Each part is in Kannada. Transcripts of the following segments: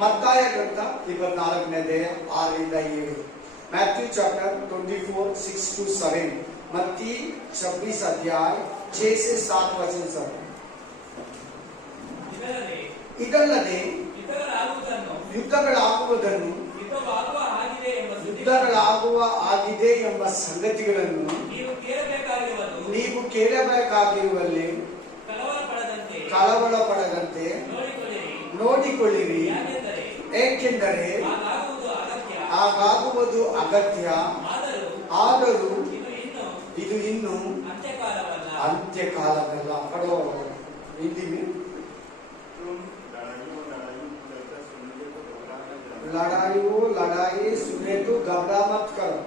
ಮತ್ತಾಯ ಗ್ರಂಥ 24ನೇ ಅಧ್ಯಾಯ 6-7. Matthew chapter 24 6 to 7. मत्ती 26 अध्याय 6 से 7 वचन सब. ಇದಲ್ಲದೆ ಯುದ್ಧಗಳಾಗುವುದನ್ನು ಯುದ್ಧಗಳಾಗುವ ಆಗಿದೆ ಎಂಬ ಸಂಗತಿಗಳನ್ನು ನೀವು ಕೇಳಬೇಕಾಗಿರುವಲ್ಲಿ ಕಳವಳ ಪಡದಂತೆ ನೋಡಿಕೊಳ್ಳಿರಿ. ಏಕೆಂದರೆ ಹಾಗಾಗುವುದು ಅಗತ್ಯ, ಆದರೂ ಇದು ಇನ್ನು ಅಂತ್ಯಕಾಲವಲ್ಲ. ಪಡೋ हिंदी लड़ाई हो लड़ाई सुने तो घबरा मत करो.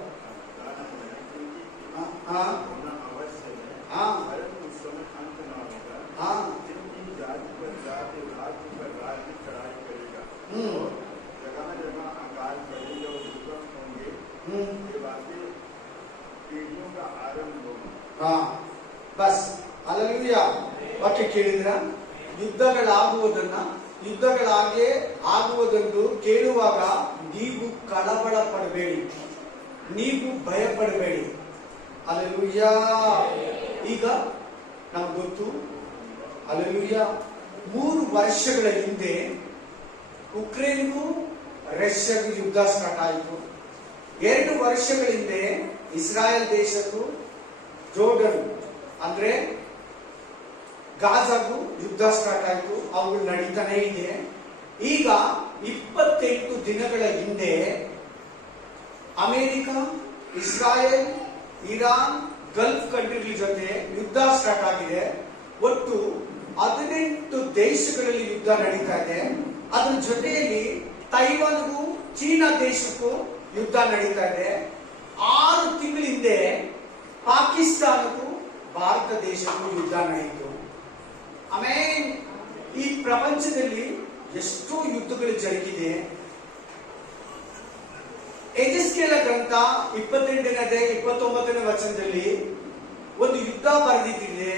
हाँ हाँ हाँ हाँ बस हालेलुया. ವಾಕ್ಯ ಕೇಳಿದ್ರ? ಯುದ್ಧಗಳಾಗೆ ಆಗುವುದನ್ನು ಕೇಳುವಾಗ ನೀವು ಕಳವಳ ಪಡಬೇಡಿ, ನೀವು ಭಯ ಪಡಬೇಡಿ. ಹಾಲೆಲೂಯಾ. ಈಗ ನಮ್ಗೆ ಗೊತ್ತು, ಹಾಲೆಲೂಯಾ, 3 ವರ್ಷಗಳ ಹಿಂದೆ ಉಕ್ರೇನ್ಗೂ ರಷ್ಯಾಗೂ ಯುದ್ಧ ಸ್ಟಾರ್ಟ್ ಆಯಿತು. 2 ವರ್ಷಗಳ ಹಿಂದೆ ಇಸ್ರಾಯೇಲ್ ದೇಶಕ್ಕೂ ಜೋರ್ಡನ್ ಅಂದ್ರೆ ಗಾಜಾಗೂ ಯುದ್ಧ ಸ್ಟಾರ್ಟ್ ಆಯಿತು. ಅವುಗಳು ನಡೀತಾನೆ ಇದೆ. ಈಗ 28 ದಿನಗಳ ಹಿಂದೆ ಅಮೆರಿಕ, ಇಸ್ರಾಯೇಲ್, ಇರಾನ್, ಗಲ್ಫ್ ಕಂಟ್ರಿಗಳ ಜೊತೆ ಯುದ್ಧ ಸ್ಟಾರ್ಟ್ ಆಗಿದೆ. ಒಟ್ಟು 18 ದೇಶಗಳಲ್ಲಿ ಯುದ್ಧ ನಡೀತಾ ಇದೆ. ಅದರ ಜೊತೆಯಲ್ಲಿ ತೈವಾನ್ಗೂ ಚೀನಾ ದೇಶಕ್ಕೂ ಯುದ್ಧ ನಡೀತಾ ಇದೆ. 6 ತಿಂಗಳ ಹಿಂದೆ ಪಾಕಿಸ್ತಾನಕ್ಕೂ ಭಾರತ ದೇಶಕ್ಕೂ ಯುದ್ಧ ನಡೀತು. ಆಮೇಲೆ ಈ ಪ್ರಪಂಚದಲ್ಲಿ ಎಷ್ಟೋ ಯುದ್ಧಗಳು ಜರುಗಿದೆ. ಎಜೆಸ್ಕೇಲ ಗ್ರಂಥ 28ನೇ ಅಧ್ಯಾಯ 29ನೇ ವಚನದಲ್ಲಿ ಒಂದು ಯುದ್ಧ ಬರೆದಿದೆ.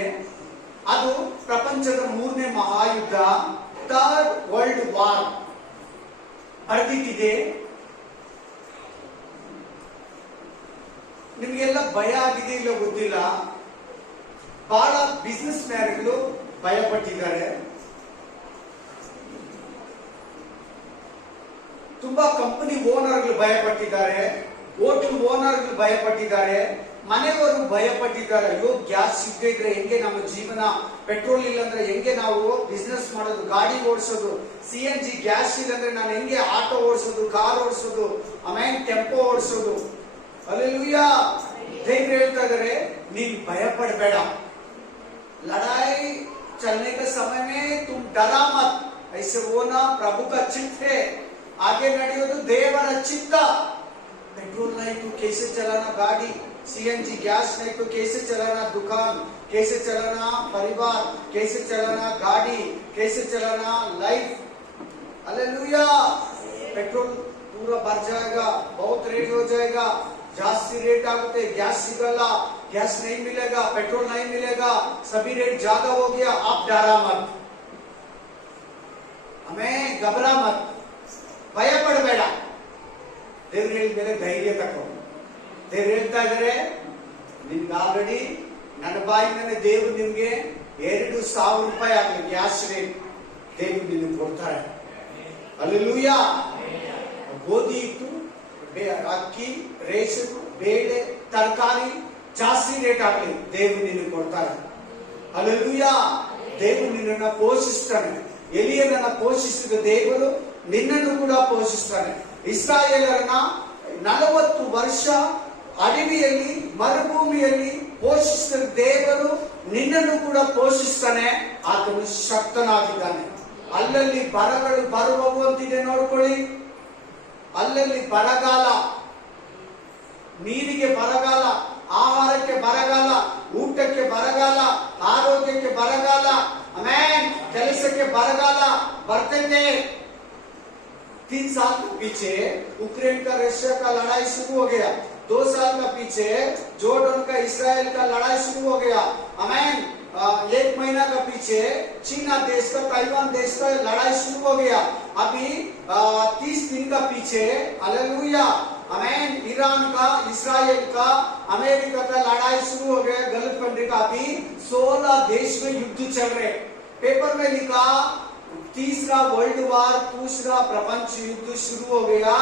ಅದು ಪ್ರಪಂಚದ 3ನೇ ಮಹಾಯುದ್ಧ, ಥರ್ಡ್ ವರ್ಲ್ಡ್ ವಾರ್ ಬರೆದಿದೆ. ನಿಮಗೆಲ್ಲ ಭಯ ಆಗಿದೆ ಇಲ್ಲ ಗೊತ್ತಿಲ್ಲ. ಬಹಳ ಬಿಸ್ನೆಸ್ ಮ್ಯಾನ್ಗಳು ಭಯ ಪಟ್ಟಿದ್ದಾರೆ. ತುಂಬಾ ಕಂಪನಿ ಓನರ್ಗಳು ಭಯ ಪಟ್ಟಿದ್ದಾರೆ. ಹೋಟೆಲ್ ಓನರ್ಗಳು ಭಯ ಪಟ್ಟಿದ್ದಾರೆ. ಮನೆಯವರು ಭಯ ಪಟ್ಟಿದ್ದಾರೆ. ಅಯ್ಯೋ, ಗ್ಯಾಸ್ ಸಿಗದೆ ಇದ್ರೆ ಹೆಂಗೆ ನಮ್ಮ ಜೀವನ, ಪೆಟ್ರೋಲ್ ಇಲ್ಲ ಅಂದ್ರೆ ಹೆಂಗೆ ನಾವು ಬಿಸ್ನೆಸ್ ಮಾಡೋದು, ಗಾಡಿ ಓಡಿಸೋದು, CNG ಗ್ಯಾಸ್ ಇಲ್ಲ ಅಂದ್ರೆ ನಾನು ಹೆಂಗೆ ಆಟೋ ಓಡಿಸೋದು, ಕಾರ್ ಓಡಿಸೋದು, ಆಮೇಲೆ ಟೆಂಪೋ ಓಡಿಸೋದು. हालेलुया. देवर ಹೇಳ್ತಾ ಇದ್ದಾರೆ, ನೀನು ಭಯ ಪಡಬೇಡ. लड़ाई चलने के समय में तुम डरा मत. ऐसे वो ना प्रभु का चित्त है. आगे ನಡೆಯೋದು ದೇವರ ಚಿತ್ತ. पेट्रोल नहीं तो कैसे चलाना गाड़ी, CNG गैस नहीं तो कैसे चलाना दुकान, कैसे चलाना परिवार, कैसे चलाना गाड़ी, कैसे चलाना लाइफ. हालेलुया. पेट्रोल पूरा भर जाएगा, बहुत रेट हो जाएगा, ಜಾಸ್ತಿ ರೇಟ್ ಆಗುತ್ತೆ, ಗ್ಯಾಸ್ ಸಿಗಲ್ಲ, ಗ್ಯಾಸ್ नहीं मिलेगा, पेट्रोल नहीं मिलेगा, सभी रेट ज्यादा हो गया. आप डरा मत, हमें घबरा मत, ಭಯ ಪಡಬೇಡ. ದೇವ್ರ ಮೇಲೆ ಧೈರ್ಯ ತಕೋ. ದೇವ್ರು ಹೇಳ್ತಾ ಇದ್ದಾರೆ, ನಿಮ್ಗೆ ಆಲ್ರೆಡಿ ನನ್ನ ಬಾಯಿನಲ್ಲಿ ದೇವ್ರು ನಿಮ್ಗೆ 2,000 ರೂಪಾಯಿ ಆಗಲಿ ಗ್ಯಾಸ್ ರೇಟ್ ದೇವ್ರು ನಿಮ್ಗೆ ಕೊಡ್ತಾರೆ. ಹಲ್ಲೆಲೂಯಾ. ಗೋಧಿ ಇತ್ತು, ಅಕ್ಕಿ, ರೇಷನ್, ಬೇಳೆ, ತರಕಾರಿ ಜಾಸ್ತಿ ರೇಟ್ ಆಗಲಿ ದೇವರು ನಿನಗೆ ಕೊಡ್ತಾರೆ. ಹಲ್ಲೆಲೂಯಾ. ದೇವರು ನಿನ್ನನ್ನು ಪೋಷಿಸ್ತಾನೆ. ಎಲಿಯನನ್ನ ಪೋಷಿಸಿದ ದೇವರು ನಿನ್ನನ್ನು ಕೂಡ ಪೋಷಿಸ್ತಾನೆ. ಇಸ್ರಾಯೇಲರನ್ನ 40 ವರ್ಷ ಅಡವಿಯಲ್ಲಿ, ಮರುಭೂಮಿಯಲ್ಲಿ ಪೋಷಿಸಿದ ದೇವರು ನಿನ್ನನ್ನು ಕೂಡ ಪೋಷಿಸ್ತಾನೆ. ಆತನು ಶಕ್ತನಾಗಿದ್ದಾನೆ. ಅಲ್ಲಲ್ಲಿ ಬರಗಳು ಬರುವವು ಅಂತಿದೆ ನೋಡ್ಕೊಳ್ಳಿ. ಅಲ್ಲಲ್ಲಿ ಬರಗಾಲ, ನೀರಿಗೆ ಬರಗಾಲ, ಆಹಾರಕ್ಕೆ ಬರಗಾಲ, ಊಟಕ್ಕೆ ಬರಗಾಲ, ಆರೋಗ್ಯಕ್ಕೆ ಬರಗಾಲ, ಆಮೇಲೆ ಕೆಲಸಕ್ಕೆ ಬರಗಾಲ ಬರ್ತೈತೆ. 3 साल के पीछे उक्रेन का रशिया का लड़ाई शुरू हो गया. 2 साल का पीछे जॉर्डन का इस्राएल का लड़ाई शुरू हो गया. आमीन. एक महीना का पीछे चीना देश का ताइवान देश का लड़ाई शुरू हो गया। अभी 30 दिन का पीछे हालेलुया आमीन ईरान का, इस्राइल का, अमेरिका का लड़ाई शुरू हो गया। गल्फ कंट्री का अभी 16 देश में युद्ध चल रहे। पेपर में लिखा तीसरा वर्ल्ड वार, दूसरा प्रपंच युद्ध शुरू हो गया,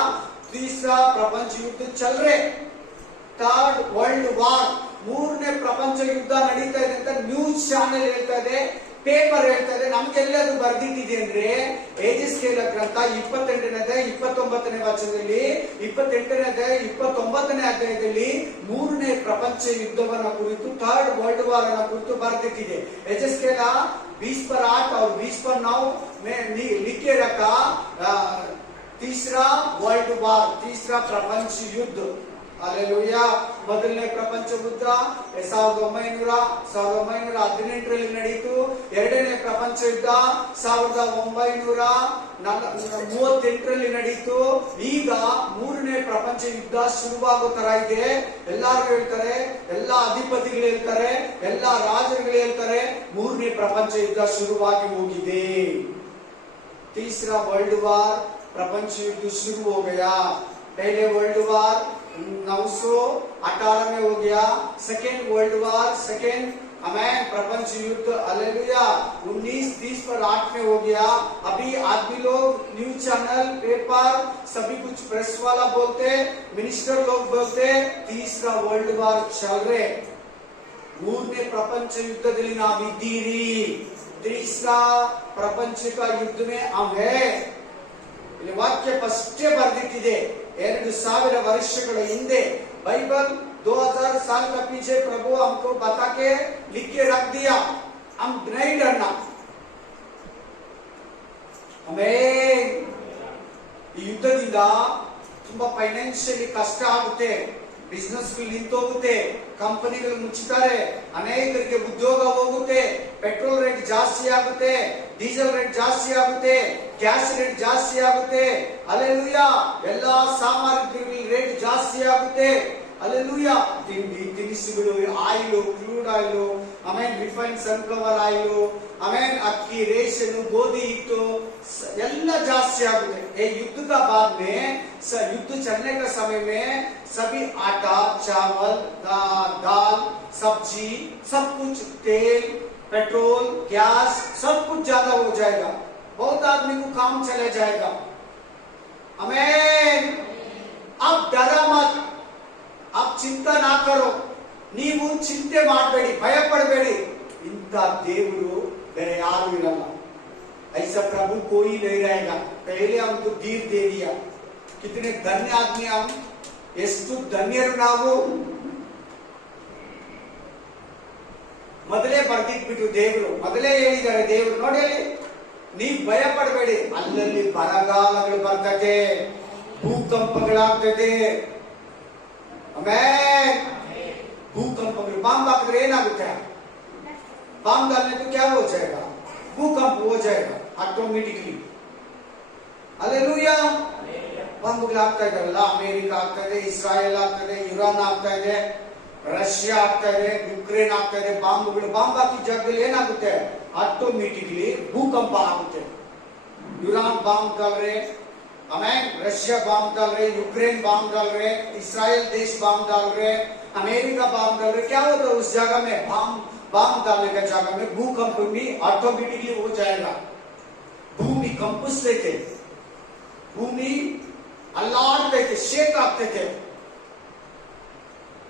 तीसरा प्रपंच युद्ध चल रहे। थर्ड वर्ल्ड वार, ಮೂರನೇ ಪ್ರಪಂಚ ಯುದ್ಧ ನಡೀತಾ ಇದೆ ಅಂತ ನ್ಯೂಸ್ ಚಾನೆಲ್ ಹೇಳ್ತಾ ಇದೆ, ಪೇಪರ್ ಹೇಳ್ತಾ ಇದೆ. ನಮ್ಗೆಲ್ಲ ಅದು ಬರ್ದಿಟ್ಟಿದೆ ಅಂದ್ರೆ ಏಜಿಸ್ಕೇಲ ಗ್ರಂಥ 28ನೇ 29ನೇ ವಚನದಲ್ಲಿ 28ನೇ 29ನೇ ಅಧ್ಯಾಯದಲ್ಲಿ ಮೂರನೇ ಪ್ರಪಂಚ ಯುದ್ಧವನ್ನ ಕುರಿತು, ಥರ್ಡ್ ವರ್ಲ್ಡ್ ವಾರ್ ಅನ್ನ ಕುರಿತು ಬರ್ದಿಟ್ಟಿದೆ. एजेस्केल 20:8 और 20:9 में लिख के रखा तीसरा वर्ल्ड वार, तीसरा प्रपंच युद्ध। हालेलुया ಮೊದಲನೇ ಪ್ರಪಂಚ ಯುದ್ಧ 1918ರಲ್ಲಿ ನಡೆಯಿತು. ಎರಡನೇ ಪ್ರಪಂಚ ಯುದ್ಧ 1938ರಲ್ಲಿ ನಡೆಯಿತು. ಈಗ ಮೂರನೇ ಪ್ರಪಂಚ ಯುದ್ಧ ಶುರುವಾಗೋ ತರ ಇದೆ. ಎಲ್ಲಾರು ಹೇಳ್ತಾರೆ, ಎಲ್ಲಾ ಅಧಿಪತಿಗಳು ಹೇಳ್ತಾರೆ, ಎಲ್ಲಾ ರಾಜರುಗಳು ಹೇಳ್ತಾರೆ, ಮೂರನೇ ಪ್ರಪಂಚ ಯುದ್ಧ ಶುರುವಾಗಿ ಹೋಗಿದೆ. तीसरा वर्ल्ड वार प्रपंच युद्ध शुरू हो गया। पहले वर्ल्ड वार 918 में हो गया, सेकेंड वर्ल्ड वार, सेकेंड आमीन प्रपंच युद्ध हालेलुया 19:20:8 में हो गया। अभी आदमी लोग न्यूज चैनल, पेपर, सभी कुछ प्रेस वाला बोलते, मिनिस्टर लोग बोलते तीसरा वर्ल्ड वार चल रहे। ಮೂರನೇ ಪ್ರಪಂಚ ಯುದ್ಧದಲ್ಲಿ ನಾವಿದ್ದೀರಿ। तीसरा प्रपंच का युद्ध में हम है। ಇಲ್ಲಿ ವಾಕ್ಯ ಫಸ್ಟ್ ಬರ್ದಿಟ್ಟಿದೆ 2000 ವರ್ಷಗಳ ಹಿಂದೆ बाइबल 2000 साल का पीछे प्रभु हमको बता के लिख के रख दिया, हम नहीं डरना। ಆಮೆನ್। ಈ ಯುದ್ಧದಿಂದ ತುಂಬಾ ಫೈನಾನ್ಷಿಯಲಿ ಕಷ್ಟ ಆಗುತ್ತೆ, ಬಿಸಿನೆಸ್ ನಿಂತೋಗುತ್ತೆ, ಕಂಪನಿಗಳು ಮುಚ್ಚುತ್ತಾರೆ, ಅನೇಕರಿಗೆ ಉದ್ಯೋಗ ಹೋಗುತ್ತೆ, ಪೆಟ್ರೋಲ್ ರೇಟ್ ಜಾಸ್ತಿ ಆಗುತ್ತೆ, ಡೀಸೆಲ್ ರೇಟ್ ಜಾಸ್ತಿ ಆಗುತ್ತೆ, ಗ್ಯಾಸ್ ರೇಟ್ ಜಾಸ್ತಿ ಆಗುತ್ತೆ, ಅಲ್ಲೆಲೂಯಾ ಎಲ್ಲಾ ಸಾಮಗ್ರಿಗಳ ರೇಟ್ ಜಾಸ್ತಿ ಆಗುತ್ತೆ, ಅಲ್ಲೆಲೂಯಾ ತಿಂಡಿ ತಿನಿಸುಗಳು, ಆಯಿಲು, ಕ್ರೂಡ್ ಆಯಿಲು, ಆಮೇಲೆ ರಿಫೈನ್ ಸನ್ಫ್ಲವರ್ ಆಯಿಲು, ಆಮೇಲೆ ಅಕ್ಕಿ, ರೇಷನ್, ಗೋಧಿ ಹಿಟ್ಟು ಎಲ್ಲ ಜಾಸ್ತಿ ಆಗುತ್ತೆ। ये युद्ध का बाद में युद्ध चलने का समय में सभी आटा, चावल, दाल, सब्जी, सब कुछ, तेल, पेट्रोल, गैस सब कुछ ज्यादा हो जाएगा। बहुत आदमी को काम चला जाएगा। आमीन। अब डरा मत, अब चिंता ना करो, ನೀವು ಚಿಂತೆ ಮಾಡಬೇಡಿ, ಭಯ ಪಡಬೇಡಿ। ಇಂಥ ದೇವರು ಬೇರೆ ಯಾರು ಇರಲ್ಲ। ऐसा प्रभु कोई नहीं रहेगा। पहले हमको धीर दे दिया। कितने धन्य आदमी हम, ಎಷ್ಟು ಧನ್ಯರು ನಾವು। ಮೊದಲೇ ಬರ್ದಿಟ್ಬಿಟ್ಟು ದೇವರು ಮೊದಲೇ ಹೇಳಿದ್ದಾರೆ, ದೇವರು ನೋಡಿ ನೀವು ಭಯ ಪಡಬೇಡಿ, ಅಲ್ಲಲ್ಲಿ ಬರಗಾಲಗಳು ಬರ್ತದೆ, ಭೂಕಂಪಗಳಾಗ್ತದೆ, ಆಮೇಲೆ ಭೂಕಂಪಗಳು ಬಾಂಬ್ ಹಾಕಿದ್ರೆ ಏನಾಗುತ್ತೆ? ಬಾಂಬ್ डालने तो क्या हो जाएगा? भूकंप हो जाएगा ऑटोमेटिकली। हालेलुया ಬಾಂಬ್ಗಳು ಆಗ್ತಾ ಇದಾರಲ್ಲ, ಅಮೆರಿಕ ಆಗ್ತಾ ಇದೆ, ಇಸ್ರಾಯೇಲ್ ಆಗ್ತಾ ಇದೆ, ಇರಾನ್ ಆಗ್ತಾ ಇದೆ, ರಷ್ಯಾ ಆಗ್ತಾ ಇದೆ, ಯುಕ್ರೇನ್ ಆಗ್ತಾ ಇದೆ, ಬಾಂಬ್ಗಳು ಬಾಂಬ್ ಹಾಕಿ ಜಾಗದಲ್ಲಿ ಏನಾಗುತ್ತೆ? ऑटोमेटिकली भूकंप आಗುತ್ತೆ। ईरान बम डाल रहे, आमीन, रशिया बम डाल रहे, यूक्रेन बम डाल रहे, इस्राइल देश बम डाल रहे, अमेरिका बम डाल रहे। क्या होता है उस जगह में? बम डालने का जगह में भूकंप भी ऑटोमेटिकली हो जाएगा। भूमि कंपिसते, भूमि अल्लाड़ते थे, शेक ಆಗ್ತಾ ಇದೆ।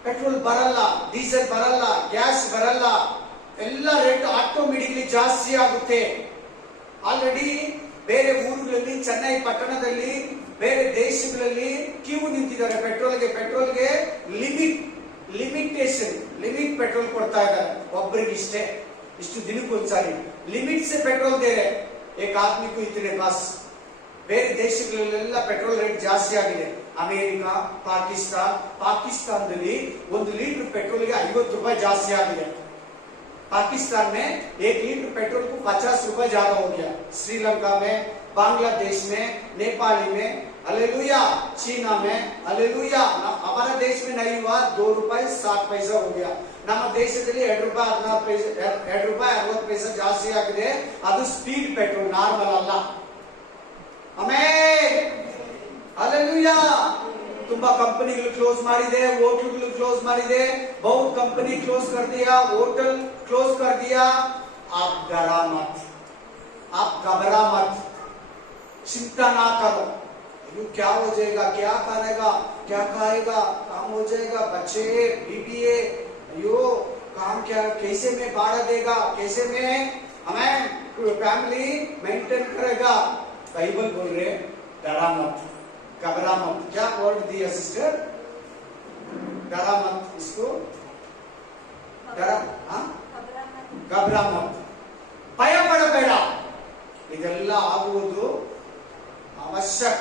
ಪೆಟ್ರೋಲ್ ಬರಲ್ಲ, ಡೀಸೆಲ್ ಬರಲ್ಲ, ಗ್ಯಾಸ್ ಬರಲ್ಲ, ಎಲ್ಲ ರೇಟ್ ಆಟೋಮೆಟಿಕ್ಲಿ ಜಾಸ್ತಿ ಆಗುತ್ತೆ। ಆಲ್ರೆಡಿ ಬೇರೆ ಊರುಗಳಲ್ಲಿ, ಚೆನ್ನೈ ಪಟ್ಟಣದಲ್ಲಿ, ಬೇರೆ ದೇಶಗಳಲ್ಲಿ ಕ್ಯೂ ನಿಂತಿದ್ದಾರೆ ಪೆಟ್ರೋಲ್ಗೆ ಲಿಮಿಟೇಷನ್, ಲಿಮಿಟ್ ಪೆಟ್ರೋಲ್ ಕೊಡ್ತಾ ಇದ್ದಾರೆ। ಒಬ್ಬರಿಗೆ ಇಷ್ಟು ದಿನಕ್ಕೊಂದ್ಸಾರಿ ಲಿಮಿಟ್ से पेट्रोल दे रहे, एक आदमी को इतने बस। ಬೇರೆ ದೇಶಗಳಲ್ಲೆಲ್ಲ ಪೆಟ್ರೋಲ್ ರೇಟ್ ಜಾಸ್ತಿ ಆಗಿದೆ। ಅಮೆರಿಕ, ಪಾಕಿಸ್ತಾನದಲ್ಲಿ 1 ಲೀಟರ್ ಪೆಟ್ರೋಲ್ಗೆ 50 ರೂಪಾಯಿ ಜಾಸ್ತಿ ಆಗಿದೆ। पाकिस्तान में 1 लीटर पेट्रोल को 50 रुपए ज्यादा हो गया। श्रीलंका में, बांग्लादेश में, नेपाल में, हालेलुया, चीना में, हालेलुया। हमारा देश में नहीं हुआ, 2 रुपए 60 पैसा हो गया। ನಮ್ಮ ದೇಶದಲ್ಲಿ ₹2.60 ಜಾಸ್ತಿ ಆಗಿದೆ. ಅದು ಸ್ಪೀಡ್ ಪೆಟ್ರೋಲ್, ನಾರ್ಮಲ್ ಅಲ್ಲ. ಆಮೇಲೆ ಹಲ್ಲೆಲೂಯಾ. ತುಂಬಾ ಕಂಪನಿಗಳು ಕ್ಲೋಸ್ ಮಾಡಿದೆ, ಹೋಟೆಲ್ಗಳು ಕ್ಲೋಸ್ ಮಾಡಿದೆ. बहुत कंपनी क्लोज कर दिया, होटल क्लोज कर दिया. आप डरा मत, आप घबरा मत, चिंता ना करो. ये क्या हो जाएगा, क्या खाएगा, क्या खाएगा, काम हो जाएगा, बच्चे बीबी अयो काम क्या, कैसे में बाढ़ देगा, कैसे में हमें फैमिली मेंटेन करेगा. बाइबल बोल रहे डरा मत, घबरा मत. क्या वर्ड दिया सिस्टर? डरा मत. इसको डरा, घबरा मत, ಭಯ ಪಡಬೇಡ. ಇದೆಲ್ಲ ಆಗುವುದು ಅವಶ್ಯಕ,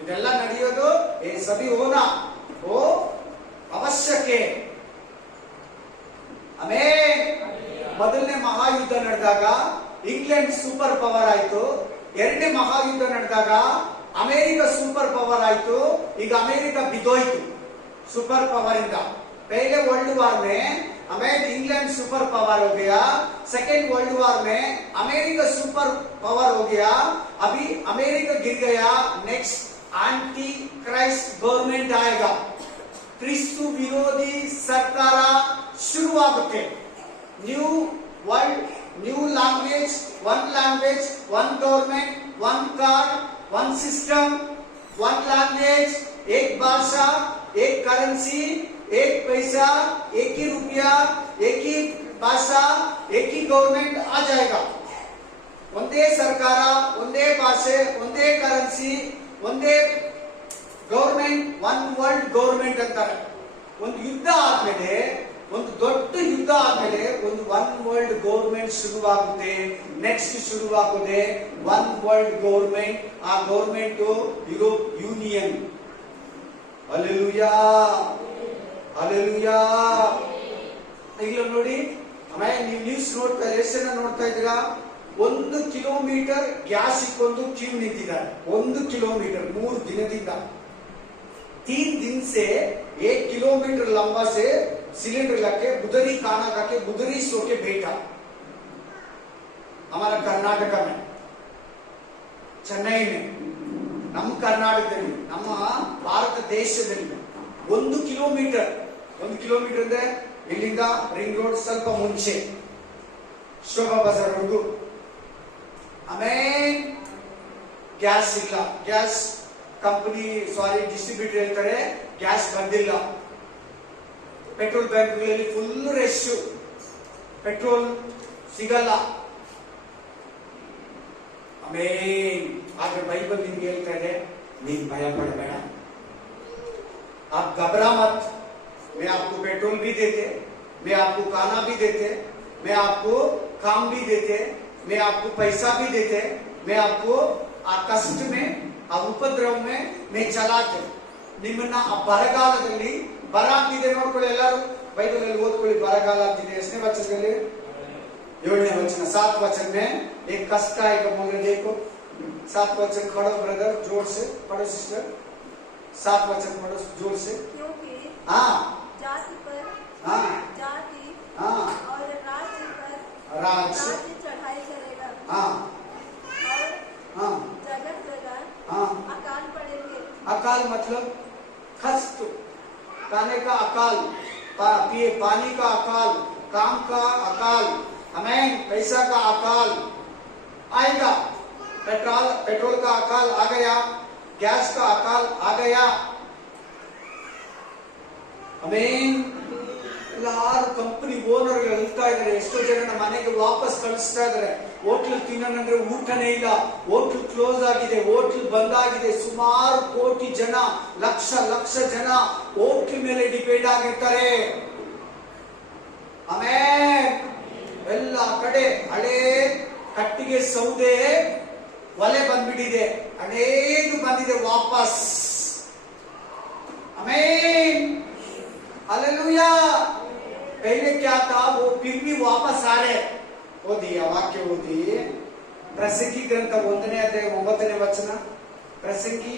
ಇದೆಲ್ಲ ನಡೆಯೋದು ಸಭಿ ಹೋನಾ ಓ ಅವಶ್ಯಕೆ. ಆಮೇಲೆ ಮೊದಲನೇ ಮಹಾಯುದ್ಧ ನಡೆದಾಗ ಇಂಗ್ಲೆಂಡ್ ಸೂಪರ್ ಪವರ್ ಆಯ್ತು. ಎರಡನೇ ಮಹಾಯುದ್ಧ ನಡೆದಾಗ ಅಮೆರಿಕ ಸೂಪರ್ ಪವರ್ ಆಯ್ತು. ಈಗ ಅಮೆರಿಕ ಬಿದ್ದೋಯ್ತು सुपर पावर इंदा. पहले वर्ल्ड वॉर में इंग्लैंड सुपर पावर हो गया, सेकेंड वर्ल्ड वॉर में अमेरिका सुपर पावर हो गया. अभी अमेरिका गिर गया. नेक्स्ट एंटी क्राइस्ट गवर्नमेंट आएगा. क्रिस्तु विरोधी सरकार शुरुवागुत्ते. New world, new language, one government, one card, one system, one language, एक भाषा, एक करेंसी, एक पैसा, एक ही रुपया, एक ही भाषा, एक ही गवर्नमेंट आ जाएगा. ಒಂದೇ ಸರ್ಕಾರ, ಒಂದೇ ಭಾಷೆ, ಒಂದೇ ಕರೆನ್ಸಿ, ಒಂದೇ ಗವರ್ಮೆಂಟ್, ಒನ್ ವರ್ಲ್ಡ್ ಗವರ್ಮೆಂಟ್ ಅಂತಾರೆ. ಒಂದು ಯುದ್ಧ ಆದ್ಮೇಲೆ, ಒಂದು ದೊಡ್ಡ ಯುದ್ಧ ಆದ್ಮೇಲೆ ಒಂದು ಒನ್ ವರ್ಲ್ಡ್ ಗವರ್ಮೆಂಟ್ ಶುರುವಾಗುತ್ತೆ. ನೆಕ್ಸ್ಟ್ ಶುರುವಾಗುತ್ತೆ ಒನ್ ವರ್ಲ್ಡ್ ಗವರ್ಮೆಂಟ್. ಆ government Europe union. Hallelujah, hallelujah. ಈಗ ನೋಡಿ, ಆಮೇಲೆ ನೀವು ನ್ಯೂಸ್ ನೋಡ್ತಾ, ಎಷ್ಟು ಜನ ನೋಡ್ತಾ ಇದ್ದೀರಾ? 1 ಕಿಲೋಮೀಟರ್ ಗ್ಯಾಸ್ ಇಕ್ಕೊಂಡು ಕ್ಯೂ ನಿಂತಿದ್ದಾರೆ. 1 ಕಿಲೋಮೀಟರ್ 3 ದಿನದಿಂದ. 3 दिन से 1 किलोमीटर लंबा से सिलेंडर लाके बुधरी खाना खाके बुधरी सो के बैठा. हमारा कर्नाटक में, ಚೆನ್ನೈ में, ನಮ್ಮ ಕರ್ನಾಟಕದಲ್ಲಿ, ನಮ್ಮ ಭಾರತ ದೇಶದಲ್ಲಿ 1 ಕಿಲೋಮೀಟರ್ ಅಂದ್ರೆ ಇಲ್ಲಿಂದ ರಿಂಗ್ ರೋಡ್ ಸ್ವಲ್ಪ ಮುಂಚೆ ಶೋಭಾ ಬಜಾರ್ ವರೆಗೂ. ಆಮೇಲೆ ಗ್ಯಾಸ್ ಇಲ್ಲ. ಗ್ಯಾಸ್ ಕಂಪನಿ ಡಿಸ್ಟ್ರಿಬ್ಯೂಟರ್ ಹೇಳ್ತಾರೆ ಗ್ಯಾಸ್ ಬಂದಿಲ್ಲ. ಪೆಟ್ರೋಲ್ ಬ್ಯಾಂಕ್ಗಳಲ್ಲಿ ಫುಲ್ ರಶ್, ಪೆಟ್ರೋಲ್ ಸಿಗಲ್ಲ. ಆಮೇಲೆ ಆದ್ರೆ ಬೈಬಲ್ ನಿಮ್ಗೆ ಹೇಳ್ತಾ ಇದೆ, ನೀನ್ ಭಯ ಪಡಬೇಡ, आप घबरा मत. मैं आपको पेट्रोल भी देते, मैं आपको खाना भी देते, मैं आपको काम भी देते, मैं आपको पैसा भी देते, मैं आपको आ कष्ट में, आ उपद्रव में मैं चलाते. ನಿಮ್ಮನ್ನ ಆ ಬರಗಾಲದಲ್ಲಿ, ಬರ ಅಂತಿದೆ ನೋಡ್ಕೊಳ್ಳಿ, ಎಲ್ಲರೂ ಬೈಬಲ್ ಅಲ್ಲಿ ಓದ್ಕೊಳ್ಳಿ. ಬರಗಾಲ ಅಂತಿದೆ. ಎಷ್ಟನೇ ವಚನದಲ್ಲಿ? 7ನೇ वचन, 7 वचन में एक कष्ट आएगा. बोल रहे देखो 7 वचन पढ़ो ब्रदर, जोर से पढ़ो सिस्टर. 7 वचन पढ़ो जोर से. क्योंकि हाँ, जाति पर हाँ, जाति, हाँ, और राज्य पर राज्य, राज्य चढ़ाई करेगा. हाँ, और हाँ, जगह जगह हाँ. अकाल पड़ेंगे. अकाल मतलब खस्त, खाने का अकाल, पानी का अकाल, काम का अकाल, हमें पैसा का अकाल आएगा. पेट्रोल का अकाल आ गया, गैस का अकाल आ गया. ಆಮೇನ್. ಎಲ್ಲಾರು ಕಂಪನಿ ಓನರ್ ಹೇಳ್ತಾ ಇದಾರೆ. ಎಷ್ಟೋ ಜನ ಮನೆಗೆ ವಾಪಸ್ ಕಳಿಸ್ತಾ ಇದಾರೆ. ಹೋಟ್ಲ್ ತಿನ್ನೋಣಂದ್ರೆ ಊಟನೇ ಇಲ್ಲ, ಹೋಟ್ಲ್ ಕ್ಲೋಸ್ ಆಗಿದೆ, ಹೋಟ್ಲ್ ಬಂದಾಗಿದೆ. ಸುಮಾರು ಕೋಟಿ ಜನ, ಲಕ್ಷ ಜನ ಹೋಟ್ಲ್ ಮೇಲೆ ಡಿಪೆಂಡ್ ಆಗಿರ್ತಾರೆ. ಆಮೇಲೆ ಎಲ್ಲ ಕಡೆ ಹಳೇ ಕಟ್ಟಿಗೆ ಸೌದೆ ಒಲೆ ಬಂದ್ಬಿಟ್ಟಿದೆ, ಹಳೇದು ಬಂದಿದೆ ವಾಪಸ್. ಆಮೇನ್, हालेलुया. पहले क्या था, वो फिर भी वापस आ रहे. ಓದಿ ಆ ವಾಕ್ಯ ಓದಿ. ಪ್ರಸಂಗಿ ಗ್ರಂಥ 1ನೇ ಅಧ್ಯಾಯ 9ನೇ ವಚನ. ಪ್ರಸಂಗಿ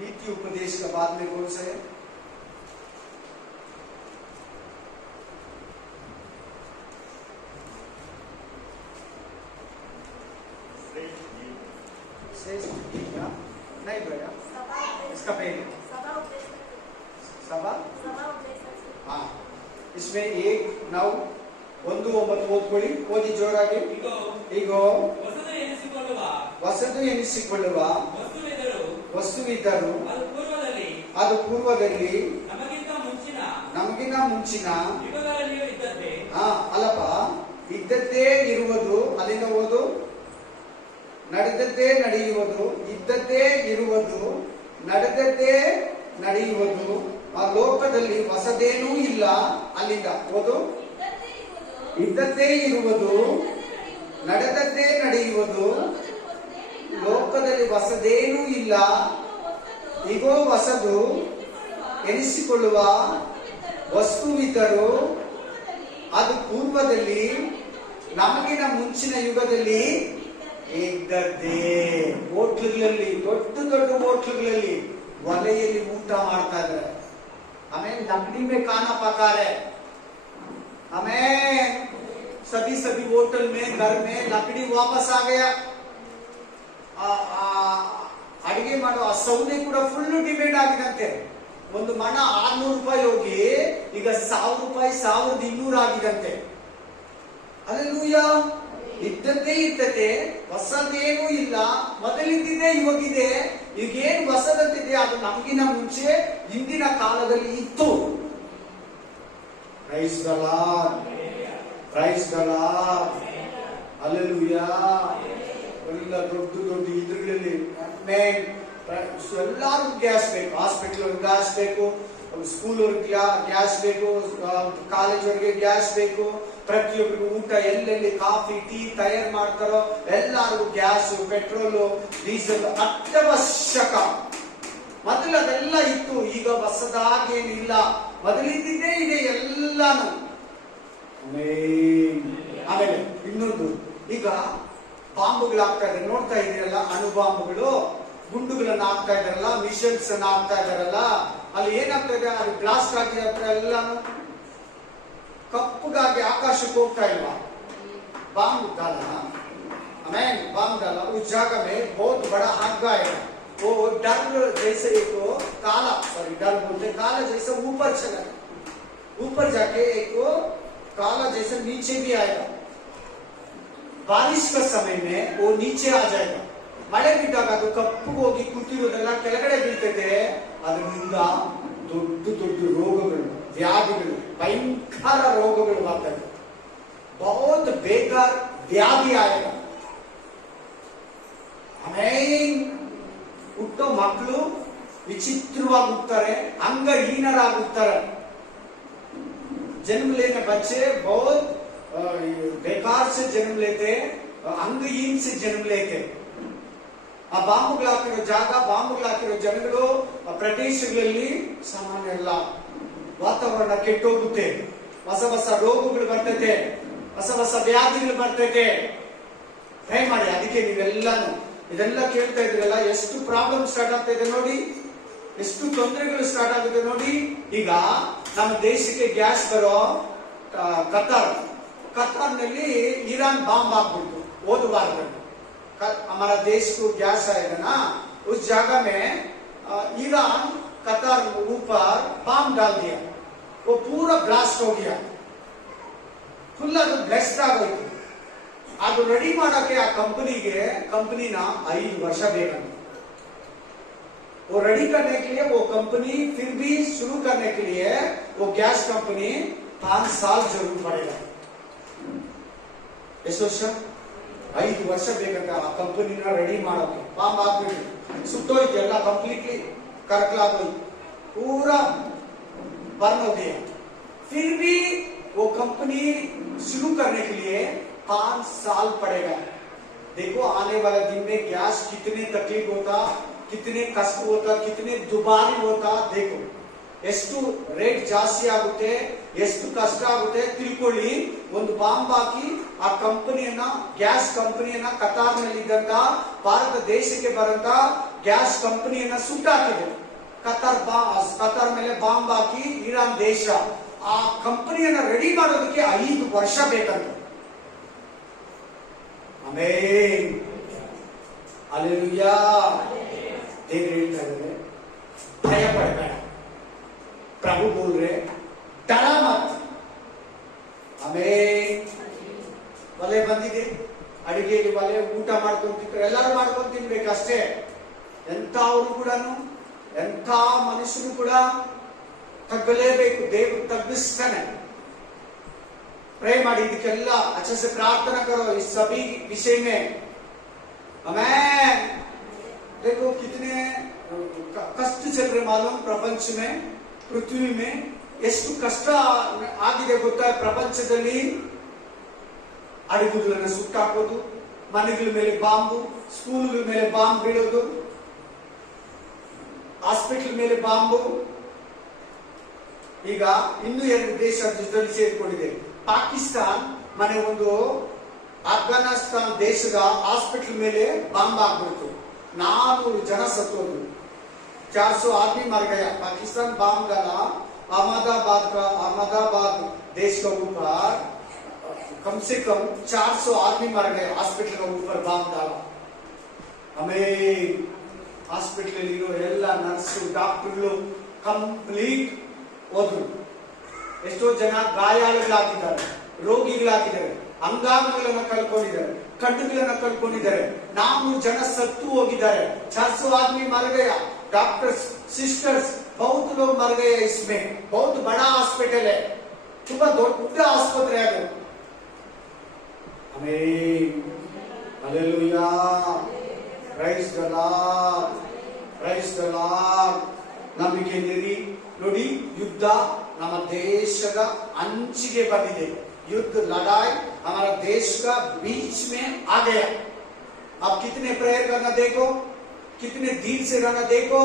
ನೀತಿ की उपदेश का बाद में कौन सा है? श्रेष्ठ गीत का नहीं भैया, सभा उपदेश इसका पहले सभा उपदेश सभा सभा उपदेश हाँ इसमें 1:9 1:9 ಓದ್ಕೊಳ್ಳಿ, ಓದಿ ಜೋರಾಗಿ. ಈಗ ಹೊಸದು ಎನಿಸಿಕೊಳ್ಳುವ ವಸ್ತುವಿದ್ದರೂ ಅದು ಪೂರ್ವದಲ್ಲಿ ನಮಗಿನ ಮುಂಚಿನ ಅಲ್ಲಪ್ಪ ಇದ್ದದ್ದೇ ಇರುವುದು, ಅಲ್ಲಿಂದ ಓದು, ನಡೆದದ್ದೇ ನಡೆಯುವುದು, ಇದ್ದದ್ದೇ ಇರುವುದು, ನಡೆದದ್ದೇ ನಡೆಯುವುದು, ಆ ಲೋಕದಲ್ಲಿ ಹೊಸದೇನೂ ಇಲ್ಲ. ಅಲ್ಲಿಂದ ಓದು, ಇದ್ದದ್ದೇ ಇರುವುದು, ನಡೆದದ್ದೇ ನಡೆಯುವುದು, ಲೋಕದಲ್ಲಿ ಹೊಸದೇನೂ ಇಲ್ಲ. ಈಗೋ ಹೊಸದು ಎನಿಸಿಕೊಳ್ಳುವ ವಸ್ತುವಿದ್ದರೂ ಅದು ಪೂರ್ವದಲ್ಲಿ ನಮಗಿನ ಮುಂಚಿನ ಯುಗದಲ್ಲಿ ಇದ್ದದ್ದೇ. ಹೋಟ್ಲುಗಳಲ್ಲಿ, ದೊಡ್ಡ ದೊಡ್ಡ ಹೋಟ್ಲುಗಳಲ್ಲಿ ಒಲೆಯಲ್ಲಿ ಊಟ ಮಾಡ್ತಾ ಇದ್ದಾರೆ. ಆಮೇಲೆ लकड़ी में खाना पका रहे, हमें सभी होटल में घर में लकड़ी वापस आ गया. ಅಡಿಗೆ ಮಾಡೋ ಆ ಸೌದೆ ಕೂಡ ಫುಲ್ ಡಿಮ್ಯಾಂಡ್ ಆಗಿದಂತೆ. ಒಂದು ಮಣ 600 ರೂಪಾಯಿ ಹೋಗಿ ಈಗ 1000 ರೂಪಾಯಿ 1200 ಆಗಿದಂತೆ. ಅಲ್ಲೆಲ್ಲೂಯ್ಯ. ಇದ್ದದ್ದೇ ಇದ್ದತೆ, ಹೊಸದೇನೂ ಇಲ್ಲ. ಮೊದಲಿದ್ದಿದೆ ಇವಾಗಿದೆ. ಈಗೇನು ಹೊಸದಂತಿದೆ ಅದು ನಮಗಿನ ಮುಂಚೆ ಹಿಂದಿನ ಕಾಲದಲ್ಲಿ ಇತ್ತು. Price the Lord, praise the lord, hallelujah. ಎಲ್ಲ ದೊಡ್ಡ ದೊಡ್ಡ ಇದ್ರಲ್ಲಿ ಎಲ್ಲಾರು ಗ್ಯಾಸ್ ಬೇಕು. ಹಾಸ್ಪಿಟಲ್ ಗ್ಯಾಸ್ ಬೇಕು, ಸ್ಕೂಲ್ ಅವ್ರಿಗೆ ಗ್ಯಾಸ್ ಬೇಕು, ಕಾಲೇಜ್ ಅವ್ರಿಗೆ ಗ್ಯಾಸ್ ಬೇಕು. ಪ್ರತಿಯೊಬ್ಬರಿಗೂ ಊಟ ಎಲ್ಲೆಲ್ಲಿ ಕಾಫಿ ಟೀ ತಯಾರು ಮಾಡ್ತಾರೋ ಎಲ್ಲರಿಗೂ ಗ್ಯಾಸ್, ಪೆಟ್ರೋಲು, ಡೀಸೆಲ್ ಅತ್ಯವಶ್ಯಕ. ಮೊದಲು ಅದೆಲ್ಲ ಇತ್ತು, ಈಗ ಹೊಸದಾಗೇನಿಲ್ಲ. ಮೊದಲಿದ್ದಿದ್ದೇ ಇದೆ ಎಲ್ಲಾನು. ಆಮೇಲೆ ಇನ್ನೊಂದು, ಈಗ ಬಾಂಬುಗಳಾಗ್ತಾ ಇದೆ, ನೋಡ್ತಾ ಇದೀರಲ್ಲ, ಅಣುಬಾಂಬುಗಳು, ಗುಂಡುಗಳನ್ನ ಹಾಕ್ತಾ ಇದಾರಲ್ಲ, ಮಿಷನ್ಸ್ ಅನ್ನ ಹಾಕ್ತಾ ಇದಾರಲ್ಲ, ಅಲ್ಲಿ ಏನಾಗ್ತಾ ಇದೆ, ಅದು ಬ್ಲಾಸ್ಟ್ ಆಗಿದೆ ಹತ್ರ ಎಲ್ಲಾನು ಕಪ್ಪಗಾಗಿ ಆಕಾಶಕ್ಕೆ ಹೋಗ್ತಾ ಇಲ್ವಾ? ಬಾಂಬ್ डाला, हमें बम डाला उस जगह में बहुत बड़ा आग आया. वो डर जैसे एक काला, सॉरी डर बोलते, काला जैसा ऊपर चला, ऊपर जाके एक काला जैसा नीचे भी आएगा. बारिश का समय में वो नीचे आ जाएगा. ಮಳೆ ಬಿದ್ದಾಗ ಅದು ಕಪ್ಪು ಹೋಗಿ ಕೂತಿರೋದೆಲ್ಲ ಕೆಳಗಡೆ ಬೀಳ್ತೈತೆ. ಅದರಿಂದ ದೊಡ್ಡ ದೊಡ್ಡ ರೋಗಗಳು, ವ್ಯಾಧಿಗಳು, ಭಯಂಕರ ರೋಗಗಳು ಬರ್ತವೆ. बहुत बेकार व्याधि आएगा. ಆಮೇಲೆ ಹುಟ್ಟೋ ಮಕ್ಕಳು ವಿಚಿತ್ರವಾಗಿ ಹುಟ್ಟುತ್ತಾರೆ, ಅಂಗಹೀನರಾಗುತ್ತಾರೆ. जन्म लेने बच्चे बहुत बेकार से जन्म लेते, अंगहीन से जन्म लेते. ಆ ಬಾಂಬುಗಳಾಕಿರೋ ಜಾಗ, ಬಾಂಬುಗಳಾಕಿರೋ ಜನಗಳು, ಪ್ರದೇಶಗಳಲ್ಲಿ ಸಾಮಾನ್ಯ ಎಲ್ಲ ವಾತಾವರಣ ಕೆಟ್ಟೋಗುತ್ತೆ. ಹೊಸ ಹೊಸ ರೋಗಗಳು ಬರ್ತೈತೆ, ಹೊಸ ಹೊಸ ವ್ಯಾಧಿಗಳು ಬರ್ತೈತೆ. ದಯಮಾಡಿ ಅದಕ್ಕೆ ನೀವೆಲ್ಲಾನು ಇದೆಲ್ಲ ಕೇಳ್ತಾ ಇದ್ರಲ್ಲ, ಎಷ್ಟು ಪ್ರಾಬ್ಲಮ್ ಸ್ಟಾರ್ಟ್ ಆಗ್ತಾ ಇದೆ ನೋಡಿ, ಎಷ್ಟು ತೊಂದರೆಗಳು ಸ್ಟಾರ್ಟ್ ಆಗುತ್ತೆ ನೋಡಿ. ಈಗ ನಮ್ಮ ದೇಶಕ್ಕೆ ಗ್ಯಾಸ್ ಬರೋ ಕತಾರ್ನಲ್ಲಿ ಇರಾನ್ ಬಾಂಬ್ ಹಾಕ್ಬಿಟ್ಟು ಹೋದ ವಾರದಲ್ಲಿ. हमारा देश को गैस आएगा ना, उस जगह में ईरान कतार ऊपर बम डाल दिया. वो पूरा ब्लास्ट हो गया, फुल ಅದು ಬ್ಲಾಸ್ಟ್ ಆಗೋಯ್ತು. ಅದು ರೆಡಿ ಮಾಡಕ್ಕೆ ಆ कंपनी 5 ವರ್ಷ ಬೇಕಂತ. वो रेडी करने के लिए वो कंपनी फिर भी शुरू करने के लिए वो गैस कंपनी 5 साल जरूर पड़ेगा. ಎಷ್ಟು ವರ್ಷ? 5 ವರ್ಷ ಬೇಕಂತ ಆ ಕಂಪನಿನ ರೆಡಿ ಮಾಡೋಕೆ. ಬಾಂಬ್ ಹಾಕ್ಬಿಟ್ಟು ಸುಟ್ಟೋಯ್ತು, ಎಲ್ಲ ಕಂಪ್ಲೀಟ್ಲಿ करकलागोई, पूरा बर्न हो गया. फिर भी वो कंपनी शुरू करने के लिए 5 साल पड़ेगा. देखो आने वाले दिन में गैस कितने तकलीफ होता, कितने कष्ट होता, कितने दुबारी होता. देखो ಎಷ್ಟು ರೇಟ್ ಜಾಸ್ತಿ ಆಗುತ್ತೆ, ಎಷ್ಟು ಕಷ್ಟ ಆಗುತ್ತೆ ತಿಳ್ಕೊಳ್ಳಿ. ಒಂದು ಬಾಂಬ್ ಹಾಕಿ ಆ ಕಂಪನಿಯನ್ನ, ಗ್ಯಾಸ್ ಕಂಪನಿಯನ್ನ, ಕತಾರ್ನಲ್ಲಿ ಇದ್ದಂತ ಭಾರತ ದೇಶಕ್ಕೆ ಬರಂತ ಗ್ಯಾಸ್ ಕಂಪನಿಯನ್ನ ಸುಟ್ಟಾಕಿದೆ. ಕತಾರ್ ಮೇಲೆ ಬಾಂಬ್ ಹಾಕಿ ಇರಾನ್ ದೇಶ ಆ ಕಂಪನಿಯನ್ನ ರೆಡಿ ಮಾಡೋದಕ್ಕೆ 5 ವರ್ಷ ಬೇಕಂತ. Amen, hallelujah. ದೇವರು ಹೇಳ್ತಾ ಇದ್ದಾರೆ, ಭಯ ಪಡಬೇಡ, ಪ್ರಭು बोल रहे डर मत. ಆಮೆನ್. ಒಲೆ ಬಂದಿದೆ, ಅಡಿಗೆಯಲ್ಲಿ ಒಲೆ, ಊಟ ಮಾಡ್ಕೊಂಡು ತಿಂತಾರೆ, ಎಲ್ಲರೂ ಮಾಡ್ಕೊಂಡು ತಿನ್ಬೇಕಷ್ಟೇ. ಎಂಥವ್ರು ಕೂಡ, ಎಂಥ ಮನುಷ್ಯರು ಕೂಡ ತಗ್ಗಲೇಬೇಕು, ದೇವರು ತಗ್ಗಿಸ್ತಾನೆ. ಪ್ರೇ ಮಾಡಿ, ಇದಕ್ಕೆಲ್ಲ अच्छे से प्रार्थना करो इस सभी विषय में. आमेन. देखो कितने कष्ट चल रहे मालूम प्रपंच में, पृथ्वी में ಎಷ್ಟು ಕಷ್ಟ ಆಗಿದೆ ಗೊತ್ತಾ ಪ್ರಪಂಚದಲ್ಲಿ. ಅಡಗುಗಳನ್ನು ಸುಟ್ಟಾಕೋದು, ಮನೆಗಳ ಮೇಲೆ ಬಾಂಬು, ಸ್ಕೂಲ್ಗಳ ಮೇಲೆ ಬಾಂಬ್ ಬೀಳೋದು, ಹಾಸ್ಪಿಟಲ್ ಮೇಲೆ ಬಾಂಬು. ಈಗ ಇನ್ನೂ 2 ದೇಶ ಜೊತೆಲಿ ಸೇರಿಕೊಂಡಿದೆ. ಪಾಕಿಸ್ತಾನ್ ಮನೆ ಒಂದು ಅಫ್ಘಾನಿಸ್ತಾನ್ ದೇಶದ ಹಾಸ್ಪಿಟಲ್ ಮೇಲೆ ಬಾಂಬ್ ಹಾಕ್ಬಿಡ್ತು, 400 ಜನ ಸತ್ತೋದ್ರು, 400 आदमी मर गया. पाकिस्तान बम डाला अहमदाबाद देश के ऊपर, कम से कम 400 आदमी मर गए. हॉस्पिटल के ऊपर बम डाला. हमें हॉस्पिटल ಎಲ್ಲ ನರ್ಸು ಡಾಕ್ಟರ್ಗಳು ಕಂಪ್ಲೀಟ್ ಹೋದ್ರು. ಎಷ್ಟೋ ಜನ ಗಾಯಾಳುಗಳಾಗಿದ್ದಾರೆ, ರೋಗಿಗಳಾಗಿದ್ದಾರೆ, ಅಂಗಾಂಗಗಳನ್ನು ಕಳ್ಕೊಂಡಿದ್ದಾರೆ, ಕಣ್ಣುಗಳನ್ನು ಕಳ್ಕೊಂಡಿದ್ದಾರೆ, 400 ಜನ ಸತ್ತು ಹೋಗಿದ್ದಾರೆ. 400 आदमी मर गया. डॉक्टर्स सिस्टर्स बहुत लोग मर गए इसमें. बहुत बड़ा हॉस्पिटल है, ತುಂಬಾ ದೊಡ್ಡ ಆಸ್ಪತ್ರೆ ಅದು. Amen, hallelujah, praise the Lord, praise the lord. ನಂಬಿಕೆ ನೀಡಿ ನೋಡಿ, ಯುದ್ಧ ನಮ್ಮ ದೇಶದ ಅಂಚಿಗೆ ಬಂದಿದೆ. युद्ध लड़ाई हमारा देश का बीच में आ गया. अब कितने प्रेयर करना देखो, कितने धीर से रहना देखो,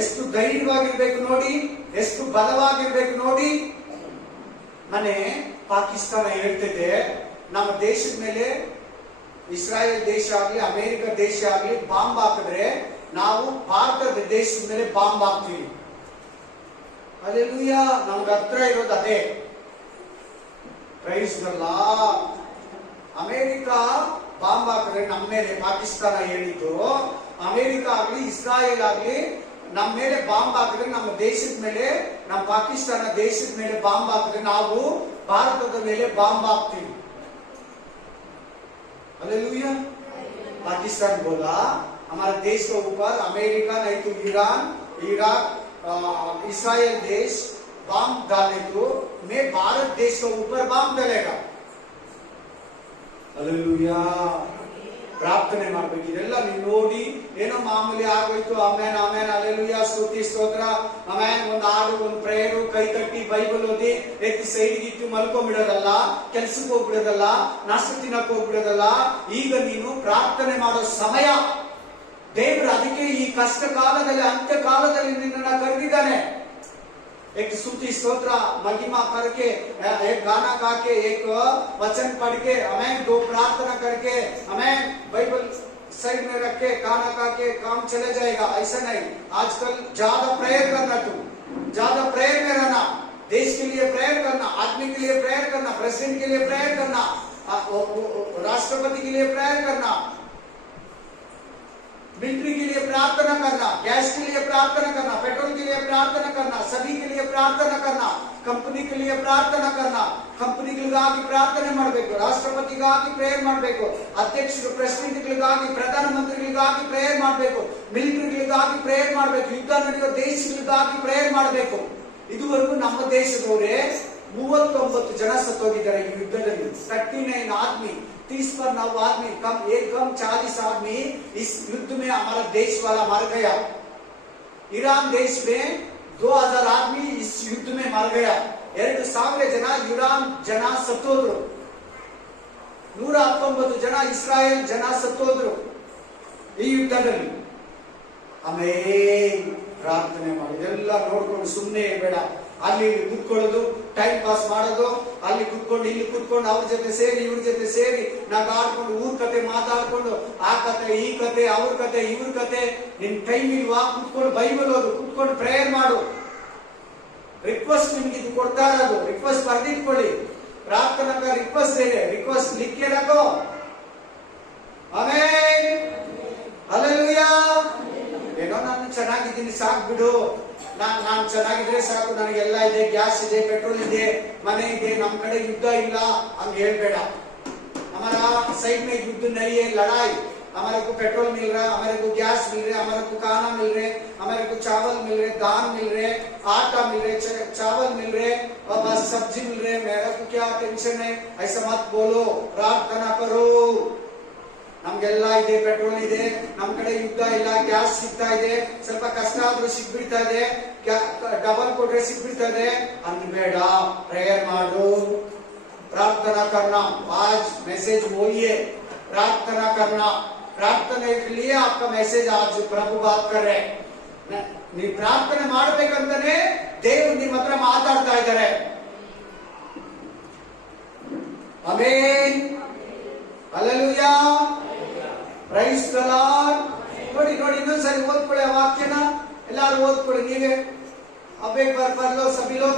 ಎಷ್ಟು ಧೈರ್ಯವಾಗಿರ್ಬೇಕು ನೋಡಿ, ಎಷ್ಟು ಬಲವಾಗಿರ್ಬೇಕು ನೋಡಿ. ಮನೆ ಪಾಕಿಸ್ತಾನ ಹೇಳ್ತಿದೆ, ನಮ್ಮ ದೇಶದ ಮೇಲೆ ಇಸ್ರಾಯೇಲ್ ದೇಶ ಆಗ್ಲಿ, ಅಮೆರಿಕ ದೇಶ ಆಗ್ಲಿ ಬಾಂಬ್ ಹಾಕಿದ್ರೆ ನಾವು ಭಾರತದ ದೇಶದ ಮೇಲೆ ಬಾಂಬ್ ಹಾಕ್ತೀವಿ. ಹಲ್ಲೆಲೂಯಾ. ನಮ್ಗೆ ಹತ್ರ ಇರೋದು ಅದೇ. Price the lord. America bomb ಹಾಕಿದ್ರೆ ನಮ್ಮ ಮೇಲೆ, ಪಾಕಿಸ್ತಾನ ಹೇಳಿದ್ದು, ಅಮೆರಿಕ ಆಗ್ಲಿ ಇಸ್ರಾಯೇಲ್ ಆಗ್ಲಿ ನಮ್ಮ ಮೇಲೆ ಬಾಂಬ್ ಹಾಕಿದ್ರೆ, ನಮ್ಮ ದೇಶದ ಮೇಲೆ, ನಮ್ಮ ಪಾಕಿಸ್ತಾನ ದೇಶದ ಮೇಲೆ ಬಾಂಬ್ ಹಾಕಿದ್ರೆ ನಾವು ಭಾರತದ ಮೇಲೆ ಬಾಂಬ್ ಹಾಕ್ತೀವಿ. हालेलुया. पाकिस्तान बोला हमारे देश के ऊपर अमेरिका नहीं तो ईरान, इराक, इस्राइल देश बम डाले तो मैं भारत देश के ऊपर बम डालेगा. हालेलुया. ಪ್ರಾರ್ಥನೆ ಮಾಡಬೇಕು. ಇದೆಲ್ಲ ನೀವು ನೋಡಿ ಏನೋ ಮಾಮೂಲಿ ಆಗೋಯ್ತು. ಆಮೇನ್ ಆಮೇನ್ ಹಲ್ಲೆಲೂಯಾ, ಸ್ತುತಿ ಸ್ತೋತ್ರ, ಆಮೇನ್ ಒಂದು ಹಾಡು, ಒಂದು ಪ್ರೇಯರು, ಕೈ ತಟ್ಟಿ ಬೈಬಲ್ ಓದಿ ಎತ್ತಿ ಸೈಡ್ಗೆ ಇಟ್ಟು ಮಲ್ಕೊಂಡ್ಬಿಡೋದಲ್ಲ, ಕೆಲ್ಸಕ್ಕೆ ಹೋಗ್ಬಿಡೋದಲ್ಲ, ನಾಷ್ಟ ತಿನ್ನಕ್ ಹೋಗ್ಬಿಡೋದಲ್ಲ. ಈಗ ನೀನು ಪ್ರಾರ್ಥನೆ ಮಾಡೋ ಸಮಯ. ದೇವರು ಅದಕ್ಕೆ ಈ ಕಷ್ಟ ಕಾಲದಲ್ಲಿ, ಅಂತ್ಯ ಕಾಲದಲ್ಲಿ ನಿನ್ನನ್ನು ಕರೆದಿದ್ದಾನೆ. एक स्तुति स्तोत्र महिमा करके, एक गाना गा के, एक वचन पढ़ के, हमें 2 प्रार्थना करके, हमें बाइबल साइड में रख के गाना गा के काम चले जाएगा. ऐसा नहीं. आजकल ज्यादा प्रेयर करना, तू ज्यादा प्रेयर में रहना. देश के लिए प्रेयर करना, आदमी के लिए प्रेयर करना, प्रेसिडेंट के लिए प्रेयर करना, राष्ट्रपति के लिए प्रेयर करना, मिलिट्री के लिए प्रार्थना करना, गैस के लिए प्रार्थना करना, पेट्रोल के लिए प्रार्थना करना, सभी के लिए प्रार्थना करना, कंपनी के लिए प्रार्थना करना. ಕಂಪನಿಗಳಿಗಾಗಿ ಪ್ರಾರ್ಥನೆ ಮಾಡಬೇಕು, ರಾಷ್ಟ್ರಪತಿಗಾಗಿ ಪ್ರೇಯರ್ ಮಾಡಬೇಕು, ಅಧ್ಯಕ್ಷರು ಪ್ರೆಸಿಡೆಂಟ್ಗಳಿಗಾಗಿ, ಪ್ರಧಾನ ಮಂತ್ರಿಗಳಿಗಾಗಿ ಪ್ರೇಯರ್ ಮಾಡಬೇಕು, ಮಿಲಿಟರಿಗಳಿಗಾಗಿ ಪ್ರೇಯರ್ ಮಾಡಬೇಕು, ಯುದ್ಧ ನಡೆಯುವ ದೇಶಗಳಿಗಾಗಿ ಪ್ರೇಯರ್ ಮಾಡಬೇಕು. ಇದುವರೆಗೂ ನಮ್ಮ ದೇಶದವರೇ 39 ಜನ ಸತ್ತೋಗಿದ್ದಾರೆ ಈ ಯುದ್ಧದಲ್ಲಿ. 39 आदमी, 30 पर 9 आदमी, कम 40 आदमी इस युद्ध में हमारा देश वाला मर गया. ईरान देश में 2000 आदमी इस युद्ध में मर गया. 2000 ಜನ ईरान ಜನ ಸತ್ತೋದ್ರು. 119 ಜನ ಇಸ್ರಾಯೇಲ್ ಜನ ಸತ್ತೋದ್ರು ಈ ಯುದ್ಧದಲ್ಲಿ. ಆಮೇನ್. ಪ್ರಾರ್ಥನೆ ಮಾಡಿ, ಇದೆಲ್ಲ ನೋಡ್ಕೊಂಡು ಸುಮ್ಮನೆ ಇರಬೇಡ. ಅಲ್ಲಿ ಇಲ್ಲಿ ಕೂತ್ಕೊಳ್ಳೋದು, ಟೈಮ್ ಪಾಸ್ ಮಾಡೋದು, ಅಲ್ಲಿ ಕೂತ್ಕೊಂಡು ಇಲ್ಲಿ ಕೂತ್ಕೊಂಡು ಅವ್ರ ಜೊತೆ ಸೇರಿ ಇವ್ರ ಜೊತೆ ಸೇರಿ ಆಡ್ಕೊಂಡು ಊರ್ ಕತೆ ಮಾತಾಡ್ಕೊಂಡು ಆ ಕತೆ ಈ ಕತೆ ಅವ್ರ ಕತೆ ಇವ್ರ ಕತೆ. ನಿನ್ ಟೈಮ್ ಇಲ್ವಾ? ಕೂತ್ಕೊಂಡು ಬೈಬಲ್ ಓದು, ಕೂತ್ಕೊಂಡು ಪ್ರೇಯರ್ ಮಾಡು. ರಿಕ್ವೆಸ್ಟ್ ನಿಮ್ಗೆ ಇದು ಕೊಡ್ತಾ ಇರೋದು, ರಿಕ್ವೆಸ್ಟ್ ಬರ್ದಿಟ್ಕೊಳ್ಳಿ. ಪ್ರಾರ್ಥನಾ ರಿಕ್ವೆಸ್ಟ್ ಇದೆ, ರಿಕ್ವೆಸ್ಟ್ ಲಿಖೆ ರಖೋ. Amen, hallelujah. ಏನೋ ನಾನು ಚೆನ್ನಾಗಿದ್ದೀನಿ ಸಾಕು ಬಿಡು, ನಾನು ಚೆನ್ನಾಗಿದ್ರೆ ಸಾಕು, ನನಗೆಲ್ಲ ಇದೆ, ಗ್ಯಾಸ್ ಇದೆ, ಪೆಟ್ರೋಲ್ ಇದೆ, ಮನೆ ಇದೆ, ನಮ್ ಕಡೆ ಯುದ್ಧ ಇಲ್ಲ ಹಂಗ ಹೇಳ್ಬೇಡ. हमारा साइड में युद्ध नहीं है, लड़ाई. हमारे को पेट्रोल मिल रहा है, हमारे को गैस मिल रहा है, हमारे को खाना मिल रहे, हमारे को चावल मिल रहे, दाल मिल रहे, आटा मिल रहे, चावल मिल रहे और बस सब्जी मिल रहे. मेरा को क्या टेंशन है? ऐसा मत बोलो, प्रार्थना करो. ನಮ್ಗೆಲ್ಲ ಇದೆ, ಪೆಟ್ರೋಲ್ ಇದೆ, ನಮ್ ಕಡೆ ಯುದ್ಧ ಇಲ್ಲ, ಗ್ಯಾಸ್ ಸಿಗ್ತಾ ಇದೆ, ಸ್ವಲ್ಪ ಕಷ್ಟ ಆದ್ರೂ ಸಿಗ್ಬಿಡ್ತಾ ಇದೆ, ಡಬಲ್ ಕೊಟ್ರೆ ಸಿಗ್ಬಿಡ್ತಾ ಇದೆ ಅನ್ಬೇಡ. ಪ್ರೇಯರ್ ಮಾಡು, ಪ್ರಾರ್ಥನಾ करना. आज मैसेज वही है, प्रार्थना करना. प्रार्थने के लिए आपका मैसेज आज प्रभु बात कर रहे. ನೀವು ಪ್ರಾರ್ಥನೆ ಮಾಡ್ಬೇಕಂತಾನೆ ದೇವರು ನಿಮ್ಮ ಹತ್ರ ಮಾತಾಡ್ತಾ ಇದ್ದಾರೆ. Amen, hallelujah, praise the lord. ನೋಡಿ ನೋಡಿ, ಇನ್ನೊಂದ್ಸರಿ ಓದ್ಕೊಳ್ಳಿ ಆ ವಾಕ್ಯನ, ಎಲ್ಲಾರು ಓದ್ಕೊಳ್ಳಿ ನೀವೇ. अब एक बार पढ़ लो सभी लोग,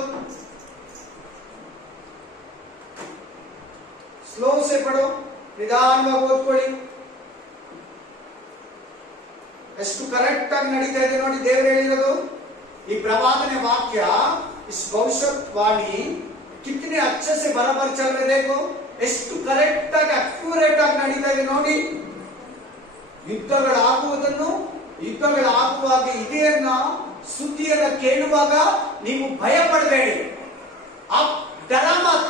स्लो से पढ़ो, ನಿಧಾನವಾಗಿ ಓದ್ಕೊಳ್ಳಿ. ಎಷ್ಟು ಕರೆಕ್ಟ್ ಆಗಿ ನಡೀತಾ ಇದೆ ನೋಡಿ ದೇವರು ಹೇಳಿರೋದು. ಈ ಪ್ರವಾದನೆ ವಾಕ್ಯ, इस भविष्यवाणी कितने अच्छे से बराबर चल रहे देखो, ಎಷ್ಟು ಕರೆಕ್ಟ್ ಆಗಿ ಅಕ್ಯುರೇಟ್ ಆಗಿ ನಡೀತಾ ಇದೆ ನೋಡಿ. ಯುದ್ಧಗಳಾಗುವಾಗ ಇದೆಯನ್ನ ಸುದ್ದಿಯನ್ನ ಕೇಳುವಾಗ ನೀವು ಭಯ ಪಡಬೇಡಿ. आप डरा मत,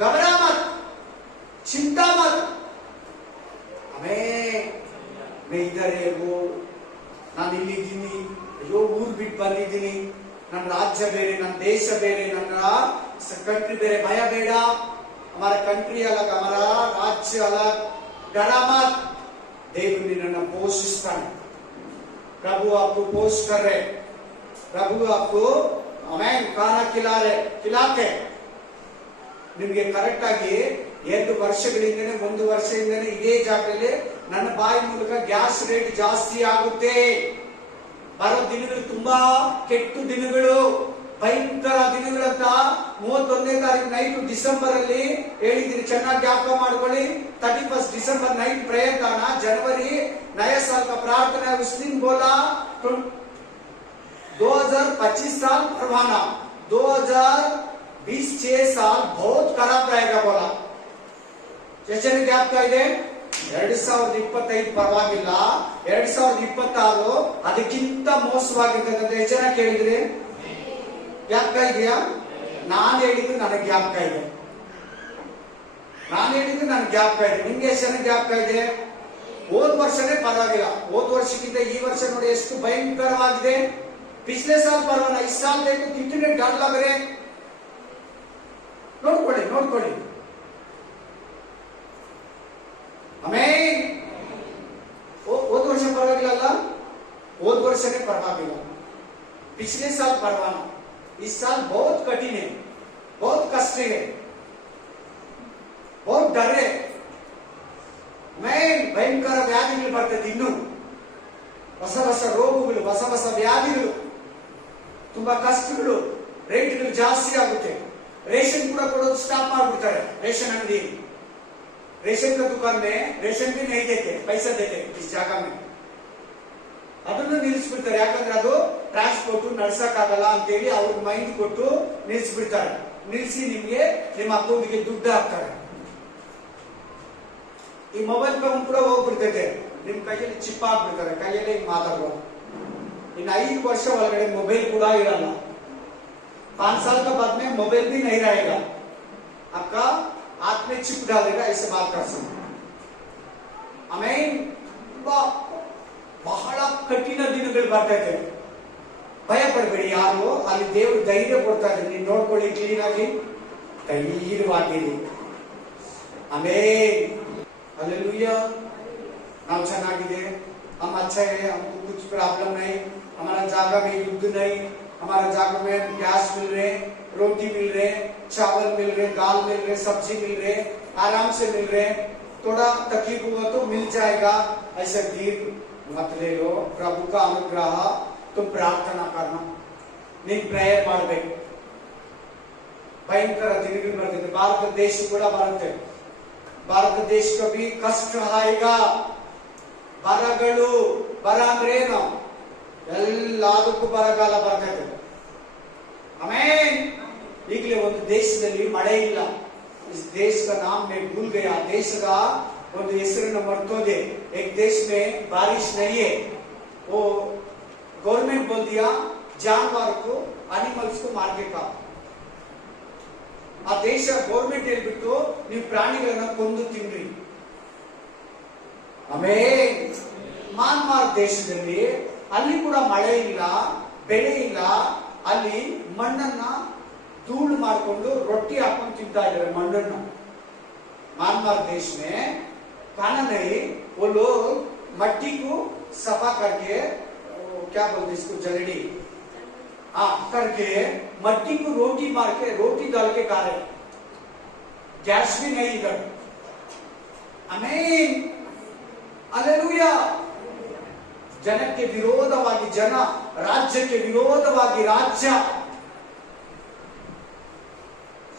घबरा मत, चिंता मत. मैं इधर है वो, ನಾನು ಇಲ್ಲಿದ್ದೀನಿ, ಅಯ್ಯೋ ಊರ್ ಬಿಟ್ಟು ಬಂದಿದ್ದೀನಿ, ನನ್ನ ರಾಜ್ಯ ಬೇರೆ, ನನ್ನ ದೇಶ ಬೇರೆ, ನನ್ನ कंट्री ಬೇರೆ, ಭಯ ಬೇಡ. हमारा कंट्री अलग, हमारा राज्य अलग. डरा मत, देव निन्नನ್ನು ಪೋಷಿಸ್ತಾನೆ. प्रभु आपको पोष कर रहे, प्रभु आपको आमेन खाना खिलाते. ನಿಮಗೆ ಕರೆಕ್ಟ್ ಆಗಿ 2 ವರ್ಷಗಳಿಂದನೇ 1 ವರ್ಷದಿಂದನೇ ಇದೇ ಜಾಗದಲ್ಲಿ ನನ್ನ ಬಾಯಿ ಮೂಲಕ ಗ್ಯಾಸ್ ರೇಟ್ ಜಾಸ್ತಿ ಆಗುತ್ತೆ. ಬರೋ ದಿನಗಳು ತುಂಬಾ ಕೆಟ್ಟ ದಿನಗಳು, ಭಯಂಕರ ದಿನಗಳಂತ 31ನೇ ತಾರೀಕು ನೈಟ್ ಡಿಸೆಂಬರ್ ಅಲ್ಲಿ ಹೇಳಿದ್ದೀನಿ, ಚೆನ್ನಾಗಿ ಜ್ಞಾಪಕ ಮಾಡ್ಕೊಳ್ಳಿ. 31 दिसंबर नाइट प्रेयर था ना, जनवरी नया साल का प्रार्थना है. उस दिन बोला 2025 साल परवाना, 2020 6 साल बहुत खराब रहेगा बोला. जैसे ಜ್ಞಾಪಕ ಇದೆ. 2025 ಪರವಾಗಿಲ್ಲ, 2026 ಅದಕ್ಕಿಂತ ಮೋಸವಾಗಿರ್ತದೆ. ಎಷ್ಟು ಜನ ಕೇಳಿದ್ರಿ? ಜ್ಞಾಪಕ ಇದೆಯಾ? ನಾನು ಹೇಳಿದ್ದು ನನಗೆ ಜ್ಞಾಪಕ ಇದೆ, ನಿಮ್ಗೆ ಎಷ್ಟು ಜನ ಜ್ಞಾಪಕ ಇದೆ? ಹೋದ ವರ್ಷನೇ ಪರವಾಗಿಲ್ಲ, ಹೋದ ವರ್ಷಕ್ಕಿಂತ ಈ ವರ್ಷ ನೋಡಿ ಎಷ್ಟು ಭಯಂಕರವಾಗಿದೆ. पिछले साल परवाना, इस साल देखो कितने डर लग रहे. ನೋಡ್ಕೊಳ್ಳಿ. ಆಮೆನ್. ಹೋದ ವರ್ಷ ಪರವಾಗಿಲ್ಲ ಅಲ್ಲ, ಹೋದ ವರ್ಷನೇ ಪರವಾಗಿಲ್ಲ. पिछले साल परवाना, इस साल बहुत कठिन है, बहुत कष्ट है, बहुत डर है. ಭಯಂಕರ ವ್ಯಾಧಿಗಳು ಬರ್ತದೆ, ಇನ್ನು ಹೊಸ ರೋಗಗಳು, ಹೊಸ ವ್ಯಾಧಿಗಳು, ತುಂಬಾ ಕಷ್ಟಗಳು, ರೇಟ್ಗಳು ಜಾಸ್ತಿ ಆಗುತ್ತೆ. ರೇಷನ್ ಕೂಡ ಕೊಡೋದು ಸ್ಟಾಪ್ ಮಾಡ್ಬಿಡ್ತಾರೆ. ರೇಷನ್ ಅಂಗಡಿ, ರೇಷನ್ का दुकान में रेशन भी नहीं देते, पैसा देते इस जगह में. ಅದನ್ನು ನಿಲ್ಲಿಸ್ಬಿಡ್ತಾರೆ. ಯಾಕಂದ್ರೆ ಅದು ಟ್ರಾನ್ಸ್ಪೋರ್ಟ್ ನಡ್ಸಕ್ಕಾಗಲ್ಲ ಅಂತೇಳಿ ಅವ್ರಿಗೆ ಮೈಂಡ್ ಕೊಟ್ಟು ನಿಲ್ಲಿಸ್ಬಿಡ್ತಾರೆ. ನಿಲ್ಲಿಸಿ ನಿಮ್ಗೆ ನಿಮ್ಮ ಅಕೌಂಟ್ಗೆ ದುಡ್ಡು ಹಾಕ್ತಾರೆ. ಈ ಮೊಬೈಲ್ ಫೋನ್ ಕೂಡ ಹೋಗ್ಬಿಡ್ತೈತೆ, ನಿಮ್ ಕೈಯಲ್ಲಿ ಚಿಪ್ ಹಾಕ್ಬಿಡ್ತಾರೆ, ಕೈಯಲ್ಲಿ ಹಿಂಗ್ ಮಾತಾಡ್ಬೋದು. ಇನ್ನು 5 ವರ್ಷ ಒಳಗಡೆ ಮೊಬೈಲ್ ಕೂಡ ಇರಲ್ಲ. 5 साल के बाद में मोबाइल भी नहीं रहेगा. आपका हाथ में चिप डालेगा, ऐसे बात कर सकते. ಆಮೇನ್. ಬಹಳ ಕಠಿಣ ದಿನಗಳು ಬರ್ತಾ ಇದೆ. ಭಯ ಪಡಬೇಡಿ ಯಾರು, ಅಲ್ಲಿ ದೇವರು ಧೈರ್ಯ ಕೊಡ್ತಾ ಇದ್ದಾರೆ. ನೀವು ನೋಡ್ಕೊಳ್ಳಿ, ಕ್ಲೀನ್ ಆಗಿ ಧೈರ್ಯವಾಗಿರಿ. ಆಮೇನ್, हालेलुया. ನಾವು ಚೆನ್ನಾಗಿದೆ, हम अच्छा है, हमको कुछ प्रॉब्लम नहीं, हमारा जागा में युद्ध नहीं, हमारे जगह में गैस मिल रहे, रोटी मिल रहे, चावल मिल रहे, दाल मिल रहे, सब्जी मिल रहे, आराम से मिल रहे, थोड़ा तकलीफ हुआ तो मिल जाएगा, ऐसा दीर्घ मत ले लो। प्रभु का अनुग्रह तुम प्रार्थना करना, ನೀನ್ ಪ್ರೇಯರ್ ಮಾಡಬೇಕು. ಭಯಂಕರ ದಿನಗಳು ಬರ್ತದೆ, ಭಾರತ ದೇಶ ಕೂಡ ಬರುತ್ತೆ. ಭಾರತ ದೇಶಕ್ಕೆ भी ಕಷ್ಟ ಆएगा. ಬರಗಳು, ಬರ ಅಂದ್ರೆ ಏನು? ಎಲ್ಲದಕ್ಕೂ ಬರಗಾಲ ಬರ್ತದೆ. ಆಮೇನ್. ಈಗಲೇ ಒಂದು ದೇಶದಲ್ಲಿ ಮಳೆ ಇಲ್ಲ, इस देश का नाम मैं भूल गया, ದೇಶದ ಒಂದು ಹೆಸರನ್ನು ಮರ್ತೋದೆ. एक देश में बारिश नहीं है, वो गवर्नमेंट बोल दिया जानवर को, एनिमल्स को मार के खा. ಆ ದೇಶ ಗೌರ್ಮೆಂಟ್ ಹೇಳ್ಬಿಟ್ಟು ನೀವು ಪ್ರಾಣಿಗಳನ್ನ ಕೊಂದು ತಿನ್ರಿ. ಆಮೇನ್. ಮ್ಯಾನ್ಮಾರ್ ದೇಶದಲ್ಲಿ ಅಲ್ಲಿ ಕೂಡ ಮಳೆ ಇಲ್ಲ, ಬೆಳೆ ಇಲ್ಲ, ಅಲ್ಲಿ ಮಣ್ಣನ್ನ धूल मारಕೊಂಡು रोटी हाಕೊಂಡು ತಿಂತಾ ಇದ್ದಾರೆ मಣ್ಣನ್ನು. म्यांमार देश में खाना नहीं, वो लोग मट्टी को सफा करके, क्या बोलते इसको, जलड़ी, करके मट्टी को रोटी मार के, रोटी डाल के खा रहे. गैस भी नहीं इधर. आमीन, हालेलुया. ಜನಕ್ಕೆ ವಿರೋಧವಾಗಿ ಜನ, ರಾಜ್ಯಕ್ಕೆ ವಿರೋಧವಾಗಿ ರಾಜ್ಯ.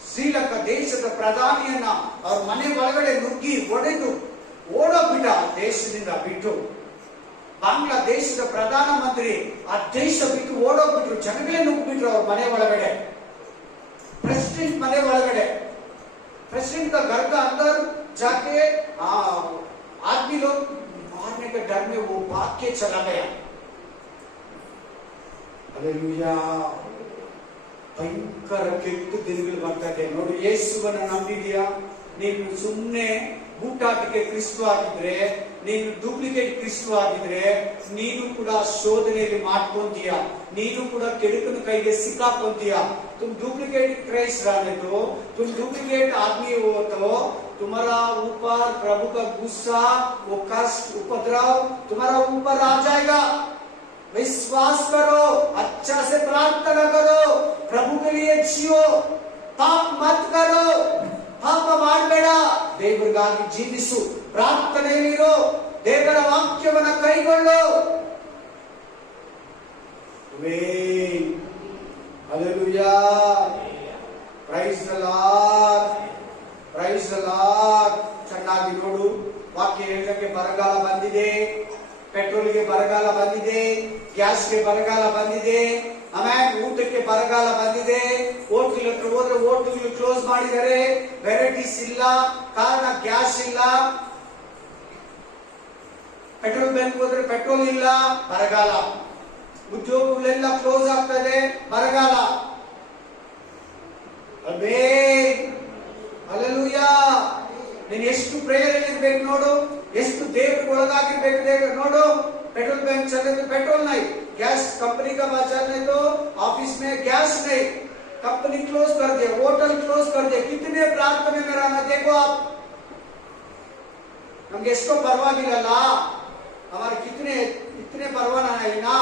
ಶ್ರೀಲಂಕಾ ದೇಶದ ಪ್ರಧಾನಿಯನ್ನ ಅವ್ರ ಮನೆ ಒಳಗಡೆ ನುಗ್ಗಿ ಒಡೆದು ಓಡೋಗ್ಬಿಟ್ಟ ದೇಶದಿಂದ ಬಿಟ್ಟು. ಬಾಂಗ್ಲಾದೇಶದ ಪ್ರಧಾನ ಮಂತ್ರಿ ಆ ದೇಶ ಬಿಟ್ಟು ಓಡೋಗ್ಬಿಟ್ರು, ಜನಗಳೇ ನುಗ್ಗಿಬಿಟ್ರು ಅವ್ರ ಮನೆ ಒಳಗಡೆ, प्रेसिडेंट मने ಒಳಗಡೆ. प्रेसिडेंट का घर का अंदर जाके आदमी लोग मारने के डर में वो भाग के चला गया. हालेलुया. ಭಯಂಕರ ಕೆಟ್ಟ ದಿನಗಳು ಬರ್ತಾ ಇದೆ ನೋಡಿ. ಯೇಸುವನ್ನ ನಂಬಿದೀಯಾ? ನೀನು ಸುಮ್ಮನೆ ಬೂಟಾಟಿಕೆ ಕ್ರಿಸ್ತು ಆಗಿದ್ರೆ, ನೀನು ಡೂಪ್ಲಿಕೇಟ್ ಕ್ರಿಸ್ತು ಆಗಿದ್ರೆ, ನೀನು ಕೂಡ ಶೋಧನೆಯಲ್ಲಿ ಮಾಡ್ಕೊಂತೀಯ, ನೀನು ಕೂಡ ಕೆಡುಕನ ಕೈಗೆ ಸಿಕ್ಕಾಕೊಂತೀಯ. तुम डुप्लीकेट क्राइस्ट रहने दो, तुम डुप्लीकेट आदमी हो तो तुम्हारा ऊपर प्रभु का गुस्सा, वो कष्ट, उपद्रव तुम्हारा ऊपर आ जाएगा. विश्वास करो, अच्छा से प्रार्थना करो, प्रभु के लिए जियो, पाप मत करो, ಪಾಪ ಮಾಡಬೇಡ, ದೇವರಿಗಾಗಿ ಜೀವಿಸು, ಪ್ರಾರ್ಥನೆಯಲ್ಲಿರು, ದೇವರ ವಾಕ್ಯವನ್ನ ಕೈಗೊಳ್ಳು. Amen, hallelujah, praise the Lord, praise the Lord. ಚೆನ್ನಾಗಿ ನೋಡು, ವಾಕ್ಯ ಹೇಳಿದಂಗೆ ಬರಗಾಲ ಬಂದಿದೆ, ಪೆಟ್ರೋಲ್ಗೆ ಬರಗಾಲ ಬಂದಿದೆ, ಗ್ಯಾಸ್ಗೆ ಬರಗಾಲ ಬಂದಿದೆ, ಆಮೇಲೆ ಊಟಕ್ಕೆ ಬರಗಾಲ ಬಂದಿದೆ. ಹೋಟೆಲ್ ಹತ್ರ ಹೋದ್ರೆ ಹೋಟೆಲ್ ಕ್ಲೋಸ್ ಮಾಡಿದ್ದಾರೆ, ವೆರೈಟೀಸ್ ಇಲ್ಲ, ಕಾರಣ ಗ್ಯಾಸ್ ಇಲ್ಲ. ಪೆಟ್ರೋಲ್ ಬಂಕ್ ಹೋದ್ರೆ ಪೆಟ್ರೋಲ್ ಇಲ್ಲ, ಬರಗಾಲ. ಉದ್ಯೋಗಗಳೆಲ್ಲ ಕ್ಲೋಸ್ ಆಗ್ತದೆ, ಬರಗಾಲ. ಹಲ್ಲೆಲೂಯಾ. ನೀನು ಎಷ್ಟು ಪ್ರೇಯರ್ ಇರ್ಬೇಕು ನೋಡು, ಎಷ್ಟು ದೇವರಿಗೆ ಒಳಗಾಗಿರ್ಬೇಕು ದೇವರು ನೋಡು. पेट्रोल बैंक चले तो पेट्रोल नहीं, गैस कंपनी का बात चलने तो ऑफिस में गैस नहीं, कंपनी क्लोज कर दिया, होटल क्लोज कर दिया. कितने प्रार्थने में रहना देखो आप. नम्गे एष्टो परवागिल्लಲ್ಲ, हमारे कितने इतने परवाना है ना.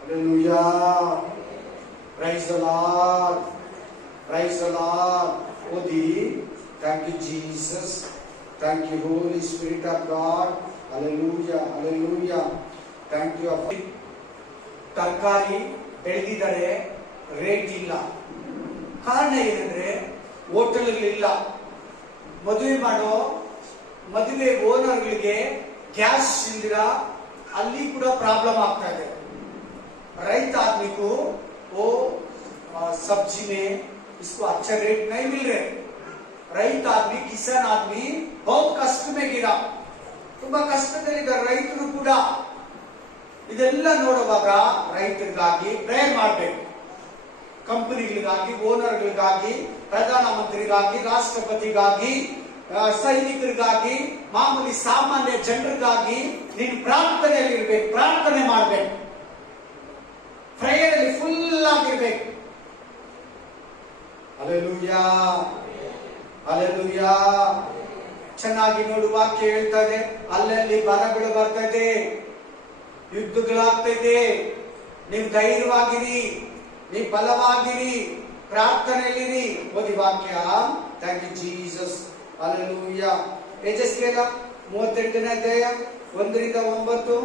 Hallelujah, praise the Lord, praise the Lord. ओदी, thank you Jesus, thank you Holy Spirit of God. Hallelujah, hallelujah. Thank you. ತರಕಾರಿ ಬೆಳೆದಿದ್ದಾರೆ, ರೇಟ್ ಇಲ್ಲ. ಕಾರಣ ಏನಂದ್ರೆ ಹೋಟೆಲ್ ಇಲ್ಲ. ಮದುವೆ ಓನರ್ಗಳಿಗೆ ಗ್ಯಾಸ್ ಇಲ್ದಿರ ಅಲ್ಲಿ ಕೂಡ ಪ್ರಾಬ್ಲಮ್ ಆಗ್ತಾ ಇದೆ. रईत आदमी को वो सब्जी में इसको अच्छा रेट नहीं मिल रहे. रईत आदमी, किसान आदमी बहुत कष्ट में गिरा, ತುಂಬಾ ಕಷ್ಟದಲ್ಲಿದ್ದಾರೆ ರೈತರು ಕೂಡ. ಇದೆಲ್ಲ ನೋಡುವಾಗ ರೈತರಿಗಾಗಿ ಪ್ರೇಯರ್ ಮಾಡಬೇಕು. ಕಂಪನಿಗಳಿಗಾಗಿ, ಓನರ್ಗಳಿಗಾಗಿ, ಪ್ರಧಾನಮಂತ್ರಿಗಾಗಿ, ರಾಷ್ಟ್ರಪತಿಗಾಗಿ, ಸೈನಿಕರಿಗಾಗಿ, ಮಾಮೂಲಿ ಸಾಮಾನ್ಯ ಜನರಿಗಾಗಿ ನೀನು ಪ್ರಾರ್ಥನೆಯಲ್ಲಿ ಇರಬೇಕು, ಪ್ರಾರ್ಥನೆ ಮಾಡಬೇಕು, ಪ್ರೇಯರ್ ಅಲ್ಲಿ ಫುಲ್ ಆಗಿರ್ಬೇಕು. Hallelujah, hallelujah. ಚೆನ್ನಾಗಿ ನೋಡು, ವಾಕ್ಯ ಹೇಳ್ತಾ ಇದೆ, ಅಲ್ಲಲ್ಲಿ ಬರಗಳು ಬರ್ತಾ ಇದೆ. ಯುದ್ಧಗಳಾಗ್ತೈತೆ. ನೀವು ಧೈರ್ಯವಾಗಿರಿ, ನೀವು ಬಲವಾಗಿರಿ, ಪ್ರಾರ್ಥನೆಯಲ್ಲಿರಿ. ಓದಿ ವಾಕ್ಯ. Thank you Jesus. Hallelujah. Ezekiel 38ನೇ ಅಧ್ಯಾಯ 1-9.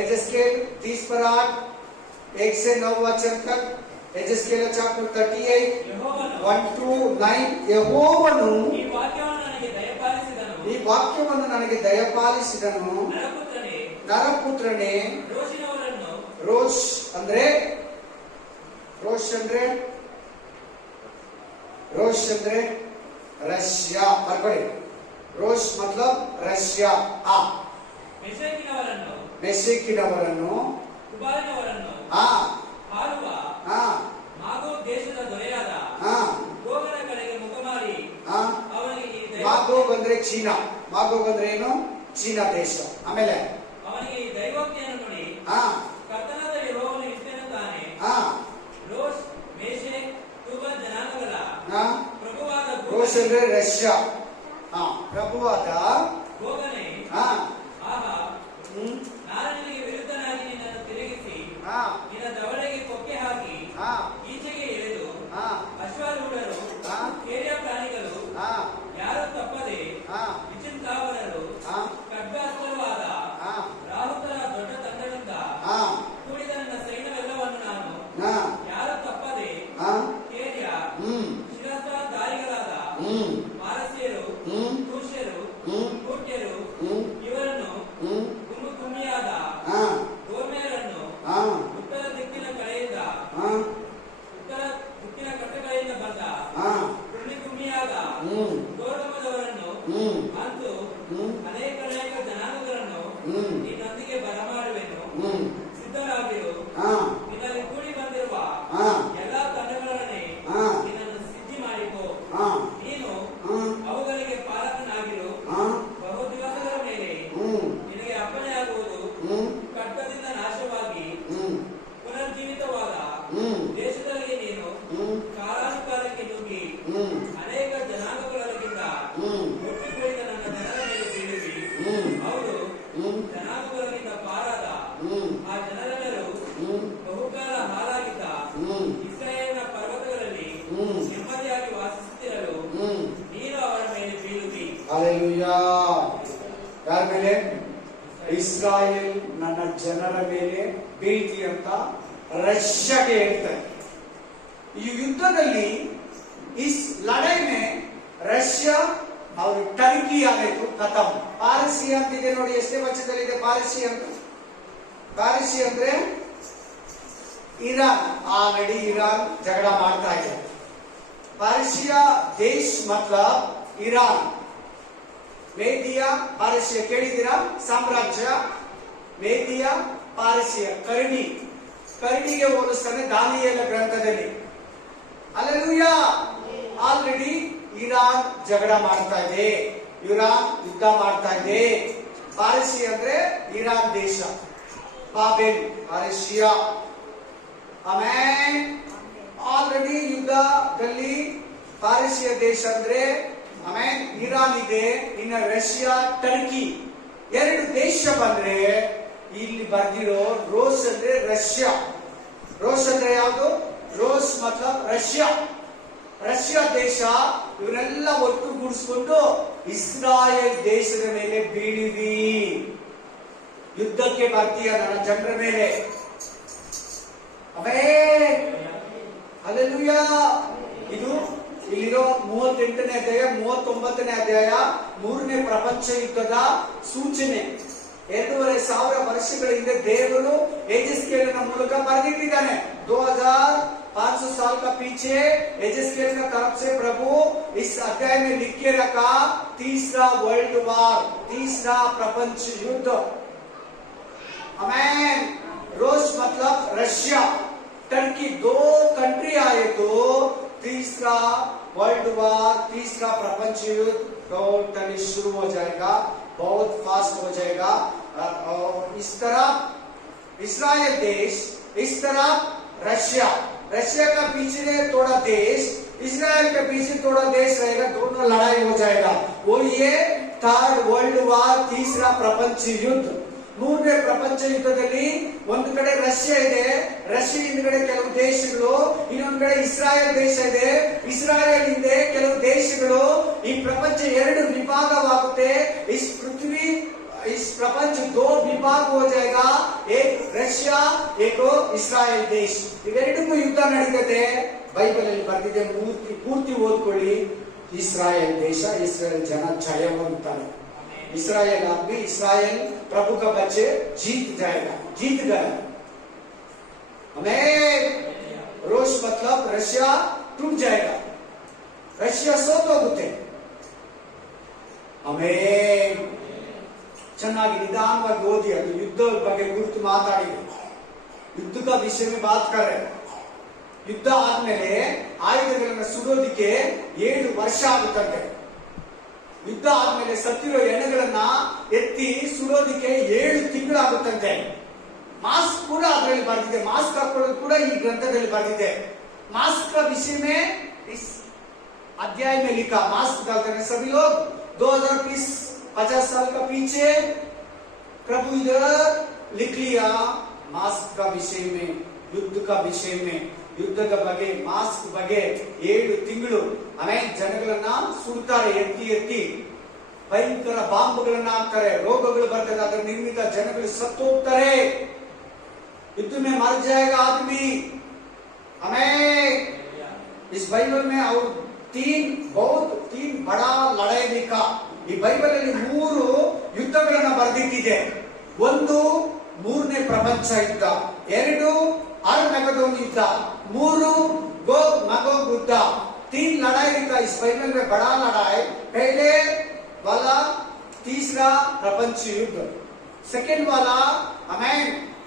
एजेस्केल 30 पर 8, 1 से 9 वचन तक. एजेस्केल चैप्टर 38 1 to 9. ಯೆಹೋವನು ಈ ವಾಕ್ಯವನ್ನು ನನಗೆ ದಯಪಾಲಿಸಿದನು. ಈ ವಾಕ್ಯವನ್ನು ನನಗೆ ದಯಪಾಲಿಸಿದನು. ನರಪುತ್ರನೇ, ರೋಷಿನವರನ್ನು, ರೋಷ್ ಅಂದ್ರೆ ರಷ್ಯಾ. ಬರ್ಕೊಳ್ಳಿ. ರೋಷ್ ಮತ್ಲಬ್ ರಷ್ಯಾ. ಮೆಷೆಕಿನವರನ್ನು, ತುಬಾಲಿನವರನ್ನು, ಹಾರುವ ಮಾಗೋಗ್ ದೇಶದ ದೊರೆಯಾದ ಗೋಗನ ಕಡೆಗೆ ಮುಖ ಮಾಡಿ ಅವನಿಗೆ ಮಾಗೋಗ್ ಅಂದ್ರೆ ಚೀನಾ. ಮಾಗೋಗ್ ಅಂದ್ರೆ ಏನು? ಚೀನಾ ದೇಶ. ಆಮೇಲೆ ಅವನಿಗೆ ಈ ದೈವೋಕ್ತಿಯನ್ನು ನುಡಿ. ಕರ್ತನಾದ ಯೆಹೋವನು ಇಂತೆನ್ನುತ್ತಾನೆ, ರೋಷ್, ಮೇಷೆಕ್, ತೂಬಲ್ ಜನಾಂಗಗಳ ಪ್ರಭುವಾದ ರೋಷ್ ಅಂದ್ರೆ ರಷ್ಯಾ. ಪ್ರಭುವಾದ ಗೋಗನೇ, ಆಹಾ, ನಾನು ನಿನಗೆ ವಿರುದ್ಧನಾಗಿ ನಿನ್ನನ್ನು ತಿರುಗಿಸಿ ನಿನ್ನ ದವಡೆಗೆ ಕೊಕ್ಕೆ ಹಾಕಿ ಈಚೆಗೆ ಎಳೆದು ಅಶ್ವಾರೂಢರು, ಕೇರಿಯ ಪ್ರಾಣಿಗಳು ಯಾರು ತಪ್ಪದೆ ವಿಚಿಂತಾವರರು, ಖಡ್ಗಾಸ್ತ್ರವಾದ ರಾಹುತರ ದೊಡ್ಡ ತಂಡದಿಂದ ಕೂಡಿದ ನನ್ನ ಸೈನ್ಯವೆಲ್ಲವನ್ನು ನಾನು ಯಾರು ತಪ್ಪದೆ ಕೇರಿಯ ಶಿರಸ್ತ್ರಧಾರಿಗಳಾದ ಪಾರಸಿಯರು, ಕೂಶ್ಯರು, ಕೂಟ್ಯರು ಇವರನ್ನು ಗುಮ್ಮಿಯಾದ ಗೋರ್ಮೆಯರನ್ನು ಉತ್ತರ ದಿಕ್ಕಿನ ಕಟ್ಟಕಡೆಯಿಂದ ಬಂದ ಗುಮ್ಮಿಯಾದ ದೋರ್ಗಮದವರನ್ನು ಮತ್ತು ಅನೇಕ ಜನಾಂಗಗಳನ್ನು ನಿನ್ನೊಂದಿಗೆ ಬರಮಾಡುವೆನು. ಸಿದ್ಧರಾಗಿರು. ನಿನ್ನಲ್ಲಿ ಕೂಡಿ ಬಂದಿರುವ ಎಲ್ಲಾ ತಂಡಗಳನ್ನೇ ನಿನ್ನನ್ನು ಸಿದ್ಧಿ ಮಾಡಿಕೋ. ನೀನು ಅವುಗಳಿಗೆ ಪಾಲಕನಾಗಿರು. ಬಹು ದಿವಸಗಳ ಮೇಲೆ ನಿನಗೆ ಅಪ್ಪಣೆಯಾಗುವುದು. ಖಡ್ಗದಿಂದ ನಾಶವಾಗಿ ಪುನರ್ಜೀವಿತವಾದ ದೇಶದಲ್ಲಿ ನೀನು ಕಾಲಾನುಕಾಲಕ್ಕೆ ನುಗ್ಗಿ ಅನೇಕ ಜನಾಂಗಗಳೊಳಗಿಂದ ಹುಟ್ಟಿಕೊಳ್ಳಿದ ನನ್ನ ಜನರ ಮೇಲೆ ಬೀಳುವಿ. ಅವರು ಜನಾಂಗಗಳೊಳಗಿಂದ ಪಾರಾದ ಆ ಜನರೆಲ್ಲರೂ ಬಹುಕಾಲ ಹಾಳಾಗಿದ್ದ ಇಸ್ರಾಯೇಲಿನ ಪರ್ವತಗಳಲ್ಲಿ ನೆಮ್ಮದಿಯಾಗಿ ವಾಸಿಸುತ್ತಿರಲು ನೀನು ಅವರ ಮೇಲೆ ಬೀಳುವಿ. ಹಲ್ಲೆಲೂಯಾ. ಯಾರ ಮೇಲೆ? ಇಸ್ರಾಯೇಲ್ ನನ್ನ ಜನರ ಮೇಲೆ ಬೀಳ್ತಿ ಅಂತ ರಷ್ಯಾಗೆ ಹೇಳ್ತಾರೆ. ಈ ಯುದ್ಧದಲ್ಲಿ इस लड़ाई में रशिया और टर्की ಆಯಿತು ಖತಮ್. ಪಾರಸಿ ಅಂತಿದೆ ನೋಡಿ, ಎಷ್ಟೇ ವಚನದಲ್ಲಿದೆ ಪಾರಸಿ ಅಂತ. ಪಾರಸಿ ಅಂದ್ರೆ ಇರಾನ್. ಆಲ್ರೆಡಿ ಇರಾನ್ ಜಗಳ ಮಾಡ್ತಾ ಇದೆ. ಪಾರಸಿಯಾ ದೇಶ್ ಮತ್ಲಬ್ ಇರಾನ್. ಮೇದಿಯಾ ಪಾರಸಿಯ ಕೇಳಿದ್ದೀರಾ? ಸಾಮ್ರಾಜ್ಯ ಮೇದಿಯಾ ಪಾರಸಿಯ. ಕರ್ಣಿಗೆ ಹೋಲಿಸ್ತಾನೆ ದಾನಿಯೇಲ ಗ್ರಂಥದಲ್ಲಿ. ಹಲ್ಲೆಲೂಯಾ. ಆಲ್ರೆಡಿ ಇರಾನ್ ಜಗಳ ಮಾಡ್ತಾ ಇದೆ, ಇರಾನ್ ಯುದ್ಧ ಮಾಡ್ತಾ ಇದೆ. ಪಾರಸಿ ಅಂದ್ರೆ ಇರಾನ್ ದೇಶ. ಬಾಬೆಲ್ ಪಾರಸಿಯಾ. ಆಮೇಲೆ ಆಲ್ರೆಡಿ ಯುದ್ಧದಲ್ಲಿ ಪಾರಸಿಯ ದೇಶ ಅಂದ್ರೆ ಆಮೇಲೆ ಇರಾನ್ ಇದೆ, ಇನ್ನ ರಷ್ಯಾ, ಟರ್ಕಿ ಎರಡು ದೇಶ ಬಂದ್ರೆ ಇಲ್ಲಿ ಬರ್ದಿರೋ ರೋಸ್ ಅಂದ್ರೆ ರಷ್ಯಾ. ರೋಸ್ ಅಂದ್ರೆ ಯಾವುದು? ರೋಸ್ ಮತ್ಲಬ್ ರಷ್ಯಾ ದೇಶ. ಇವರೆಲ್ಲ ಒಟ್ಟುಗೂಡಿಸ್ಕೊಂಡು ಇಸ್ರಾಯೇಲ್ ದೇಶದ ಮೇಲೆ ಬೀಳಿವಿ. ಯುದ್ಧಕ್ಕೆ ಬರ್ತೀಯ ನನ್ನ ಜನರ ಮೇಲೆ. ಹಲ್ಲೆಲೂಯಾ. ಇದು ಇಲ್ಲಿರೋ 38ನೇ ಅಧ್ಯಾಯ 39ನೇ ಅಧ್ಯಾಯ 3ನೇ ಪ್ರಪಂಚ ಯುದ್ಧದ ಸೂಚನೆ. 2500 ವರ್ಷಗಳ ಹಿಂದೆ ದೇವರು ಎಜೆಸ್ಕೇಲನ ಮೂಲಕ ಬರೆದಿಟ್ಟಿದ್ದಾನೆ. 2500 साल का पीछे एजेस्केल की तरफ से प्रभु इस अध्याय में लिख के रखा तीसरा वर्ल्ड वार, तीसरा प्रपंच युद्ध. आमेन. रूस मतलब रशिया, टर्की, दो कंट्री आए तो तीसरा वर्ल्ड वार, तीसरा प्रपंच युद्ध टोटली शुरू हो जाएगा. बहुत फास्ट हो जाएगा. और इस तरफ इस्राएल देश, इस तरफ रशिया का पीछे थोड़ा देश, इस्राएल के पीछे थोड़ा देश रहेगा. दोनों लड़ाई हो जाएगा. वो ये थर्ड वर्ल्ड वार, तीसरा प्रपंच युद्ध. ಮೂರನೇ ಪ್ರಪಂಚ ಯುದ್ಧದಲ್ಲಿ ಒಂದು ಕಡೆ ರಷ್ಯಾ ಇದೆ, ರಷ್ಯಾ ಹಿಂದ್ಗಡೆ ಕೆಲವು ದೇಶಗಳು, ಇನ್ನೊಂದು ಕಡೆ ಇಸ್ರಾಯೇಲ್ ದೇಶ ಇದೆ, ಇಸ್ರಾಯೇಲ್ ಹಿಂದೆ ಕೆಲವು ದೇಶಗಳು. ಈ ಪ್ರಪಂಚ ಎರಡು ವಿಭಾಗವಾಗುತ್ತೆ. इस प्रपंच दो विभाग हो जाएगा, एक रशिया एक इस्राएल देश. ಇವೆರಡಕ್ಕೂ ಯುದ್ಧ ನಡೀತದೆ. ಬೈಬಲ್ ಅಲ್ಲಿ ಬರ್ತಿದೆ, ಪೂರ್ತಿ ಓದ್ಕೊಳ್ಳಿ. ಇಸ್ರಾಯೇಲ್ ದೇಶ, ಇಸ್ರಾಯೇಲ್ ಜನ ಜಯವಂತರು. इस्राएल आदमी, इस्राएल प्रभु का बच्चे जीत जाएगा, जीत गए. हमें रोश मतलब रशिया टूट जाएगा, रशिया ಸೋತೋಗುತ್ತೆ. हमें ಚೆನ್ನಾಗಿ ನಿಧಾನವಾಗಿ ಓದಿ. ಅದು ಯುದ್ಧದ ಬಗ್ಗೆ ಕುರಿತು ಮಾತಾಡಿದೆ. ಯುದ್ಧ का विषय में बात कर रहे. ಯುದ್ಧ ಆದ್ಮೇಲೆ ಆಯುಧಗಳನ್ನ ಸುಡೋದಿಕ್ಕೆ 7 ವರ್ಷ ಆಗುತ್ತಂತೆ. ಯುದ್ಧ ಆದ್ಮೇಲೆ ಸತ್ತಿರೋ ಹೆಣಗಳನ್ನ ಎತ್ತಿ ಸುಡೋದಿಕ್ಕೆ 7 ತಿಂಗಳಾಗುತ್ತಂತೆ. ಮಾಸ್ಕ್ ಕೂಡ ಅದರಲ್ಲಿ ಬರ್ತಿದೆ, ಮಾಸ್ಕ್ ಹಾಕೊಳ್ಳೋದು ಕೂಡ ಈ ಗ್ರಂಥದಲ್ಲಿ ಬರ್ತಿದೆ. मास्क का विषय में इस अध्याय में लिखा, मास्क डालते हैं सभी लोग. 2050 साल का पीछे प्रभु इधर लिख लिया मास्क का विषय में, युद्ध का विषय में, ಯುದ್ಧದ ಬಗ್ಗೆ, ಮಾಸ್ಕ್ ಬಗ್ಗೆ 7 ತಿಂಗಳು ಆಮೇಲೆ ಜನಗಳನ್ನ ಸುಡ್ತಾರೆ, ಎತ್ತಿ ಭಯಂಕರ ಬಾಂಬ್ಗಳನ್ನ ಹಾಕ್ತಾರೆ, ರೋಗಗಳು ಬರ್ತದೆ, ಅದರ ನಿರ್ಮಿತ ಜನಗಳು ಸತ್ತು ಹೋಗ್ತಾರೆ. युद्ध में मर जाएगा आदमी. हमें इस बाइबल में और तीन बड़ा लड़ाई लिखा. ಈ ಬೈಬಲ್ ಅಲ್ಲಿ 3 ಯುದ್ಧಗಳನ್ನ ಬರೆದಿಟ್ಟಿದೆ. ಒಂದು ಮೂರನೇ ಪ್ರಪಂಚ ಯುದ್ಧ, 2 अरमगदोन युद्ध, 3 गोग मगोग युद्ध. 3 लड़ाई लिखा इस बाइबल में, बड़ा लड़ाई. पहले वाला तीसरा प्रपंच युद्ध, सेकेंड वाला हमें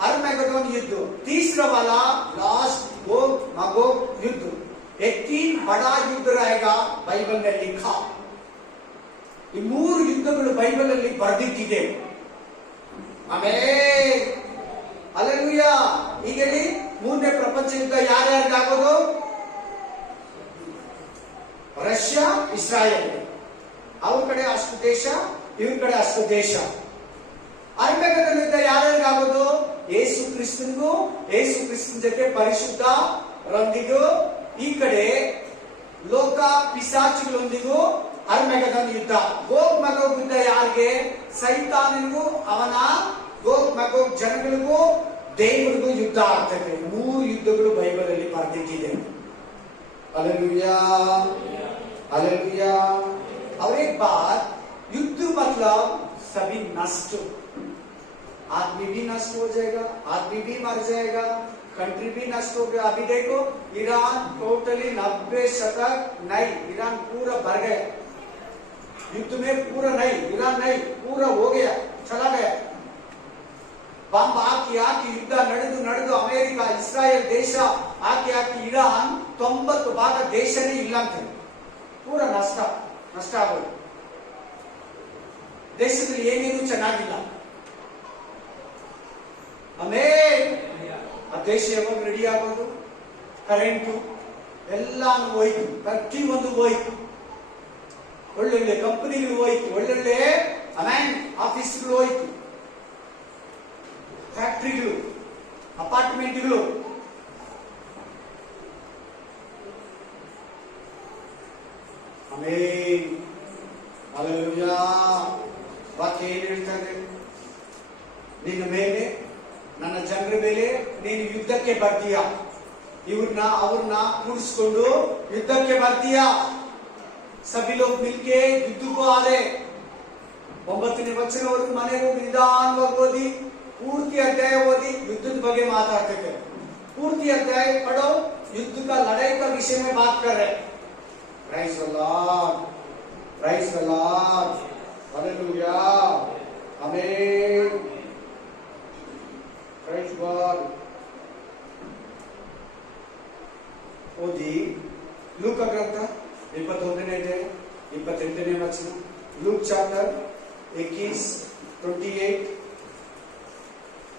अरमगदोन युद्ध, तीसरा वाला लास्ट गोग मगोग युद्ध. ये 3 बड़ा युद्ध रहेगा बाइबल में लिखा. ಈ 3 ಯುದ್ಧಗಳು ಬೈಬಲ್ ಅಲ್ಲಿ ಬರೆದಿಟ್ಟಿದೆ. Amen, hallelujah. ಈಗ ಇಲ್ಲಿ ಮೂರನೇ ಪ್ರಪಂಚ ಯುದ್ಧ ಯಾರ್ಯಾರಿಗಾಗೋದು? ರಷ್ಯಾ, ಇಸ್ರಾಯೇಲ್. ಅವ್ರ ಕಡೆ ಅಷ್ಟು ದೇಶ, ಇವ್ರ ಕಡೆ ಅಷ್ಟು ದೇಶ. ಅರ್ಮೆಗದೋನ್ ಯುದ್ಧ ಯಾರ್ಯಾರಿಗಾಗೋದು? ಯೇಸು ಕ್ರಿಸ್ತನಿಗೂ, ಯೇಸು ಕ್ರಿಸ್ತನ ಜೊತೆ ಪರಿಶುದ್ಧರೊಂದಿಗೂ, ಈ ಕಡೆ ಲೋಕ ಪಿಶಾಚಿಗಳೊಂದಿಗೂ ಅರ್ಮೆಗದೋನ್ ಯುದ್ಧ. ಗೋಗ್ ಮಗೋಗ್ ಯುದ್ಧ ಯಾರಿಗೆ? ಸೈತಾನನಿಗೂ ಅವನ ಗೋಗ್ ಮಗೋಗ್ ಜನಗಳಿಗೂ ದೇವರಿಗೂ ಯುದ್ಧ ಆಗ್ತದೆ. 3 ಯುದ್ಧಗಳು ಬೈಬಲ್ ಅಲ್ಲಿ ಬರೆದಿಟ್ಟಿದೆ. Hallelujah, hallelujah. और एक बात, युद्ध मतलब सभी नष्ट, आदमी भी नष्ट हो जाएगा, आदमी भी मर जाएगा, कंट्री भी नष्ट हो गया. अभी देखो ईरान टोटली 90% नहीं, ईरान पूरा भर गया युद्ध में, पूरा नहीं, ईरान नहीं, पूरा हो गया, चला गया. ಬಾಂಬ್ ಹಾಕಿ ಯುದ್ಧ ನಡೆದು ಅಮೆರಿಕ, ಇಸ್ರಾಯೇಲ್ ದೇಶ ಹಾಕಿ ಇರಾನ್ 90% ದೇಶನೇ ಇಲ್ಲ ಅಂತ, ಪೂರ ನಷ್ಟ ಆಗೋದು. ದೇಶದಲ್ಲಿ ಏನೇನು ಚೆನ್ನಾಗಿಲ್ಲ. ಆಮೇಲೆ ಆ ದೇಶ ಯಾವಾಗ ರೆಡಿ ಆಗೋದು? ಕರೆಂಟು ಎಲ್ಲಾನು ಹೋಯ್ತು, ಪ್ರತಿಯೊಂದು ಹೋಯ್ತು, ಒಳ್ಳೊಳ್ಳೆ ಕಂಪನಿಗಳು ಹೋಯ್ತು, ಒಳ್ಳೊಳ್ಳೆ ಆಫೀಸ್ಗಳು ಹೋಯ್ತು, ಫ್ಯಾಕ್ಟರಿಗಳು, ಅಪಾರ್ಟ್ಮೆಂಟ್ಗಳು. Amen, hallelujah. ವಾಕ್ಯ ಏನು ಹೇಳ್ತಾರೆ? ನಿನ್ನ ಮೇಲೆ, ನನ್ನ ಜನರ ಮೇಲೆ ನೀನು ಯುದ್ಧಕ್ಕೆ ಬರ್ತೀಯ, ಅವ್ರನ್ನ ಕೂಡಿಸ್ಕೊಂಡು ಯುದ್ಧಕ್ಕೆ ಬರ್ತೀಯ. ಸಭಿ ಲೋಗ್ ಮಿಲ್ಕೆ ಯುದ್ಧಕ್ಕೂ ಆದೆ. 9ನೇ ವಚನವರೆಗೂ ಮನೆಗೆ ಹೋಗಿ ನಿಧಾನವಾಗಿ ಓದಿ, पूर्ति अध्याय ओदी, युद्ध ಬಗ್ಗೆ ಮಾತಾಡ್ತೇವೆ. पूर्ति अध्याय पढ़ो, युद्ध का लड़ाई का विषय में बात कर रहे. Praise the Lord, praise the Lord, hallelujah, amen, praise God. ओदी लूक ग्रंथ 21ನೇ ಅಧ್ಯಾಯ 28ನೇ ವಚನ. लूक चैप्टर 21, 28,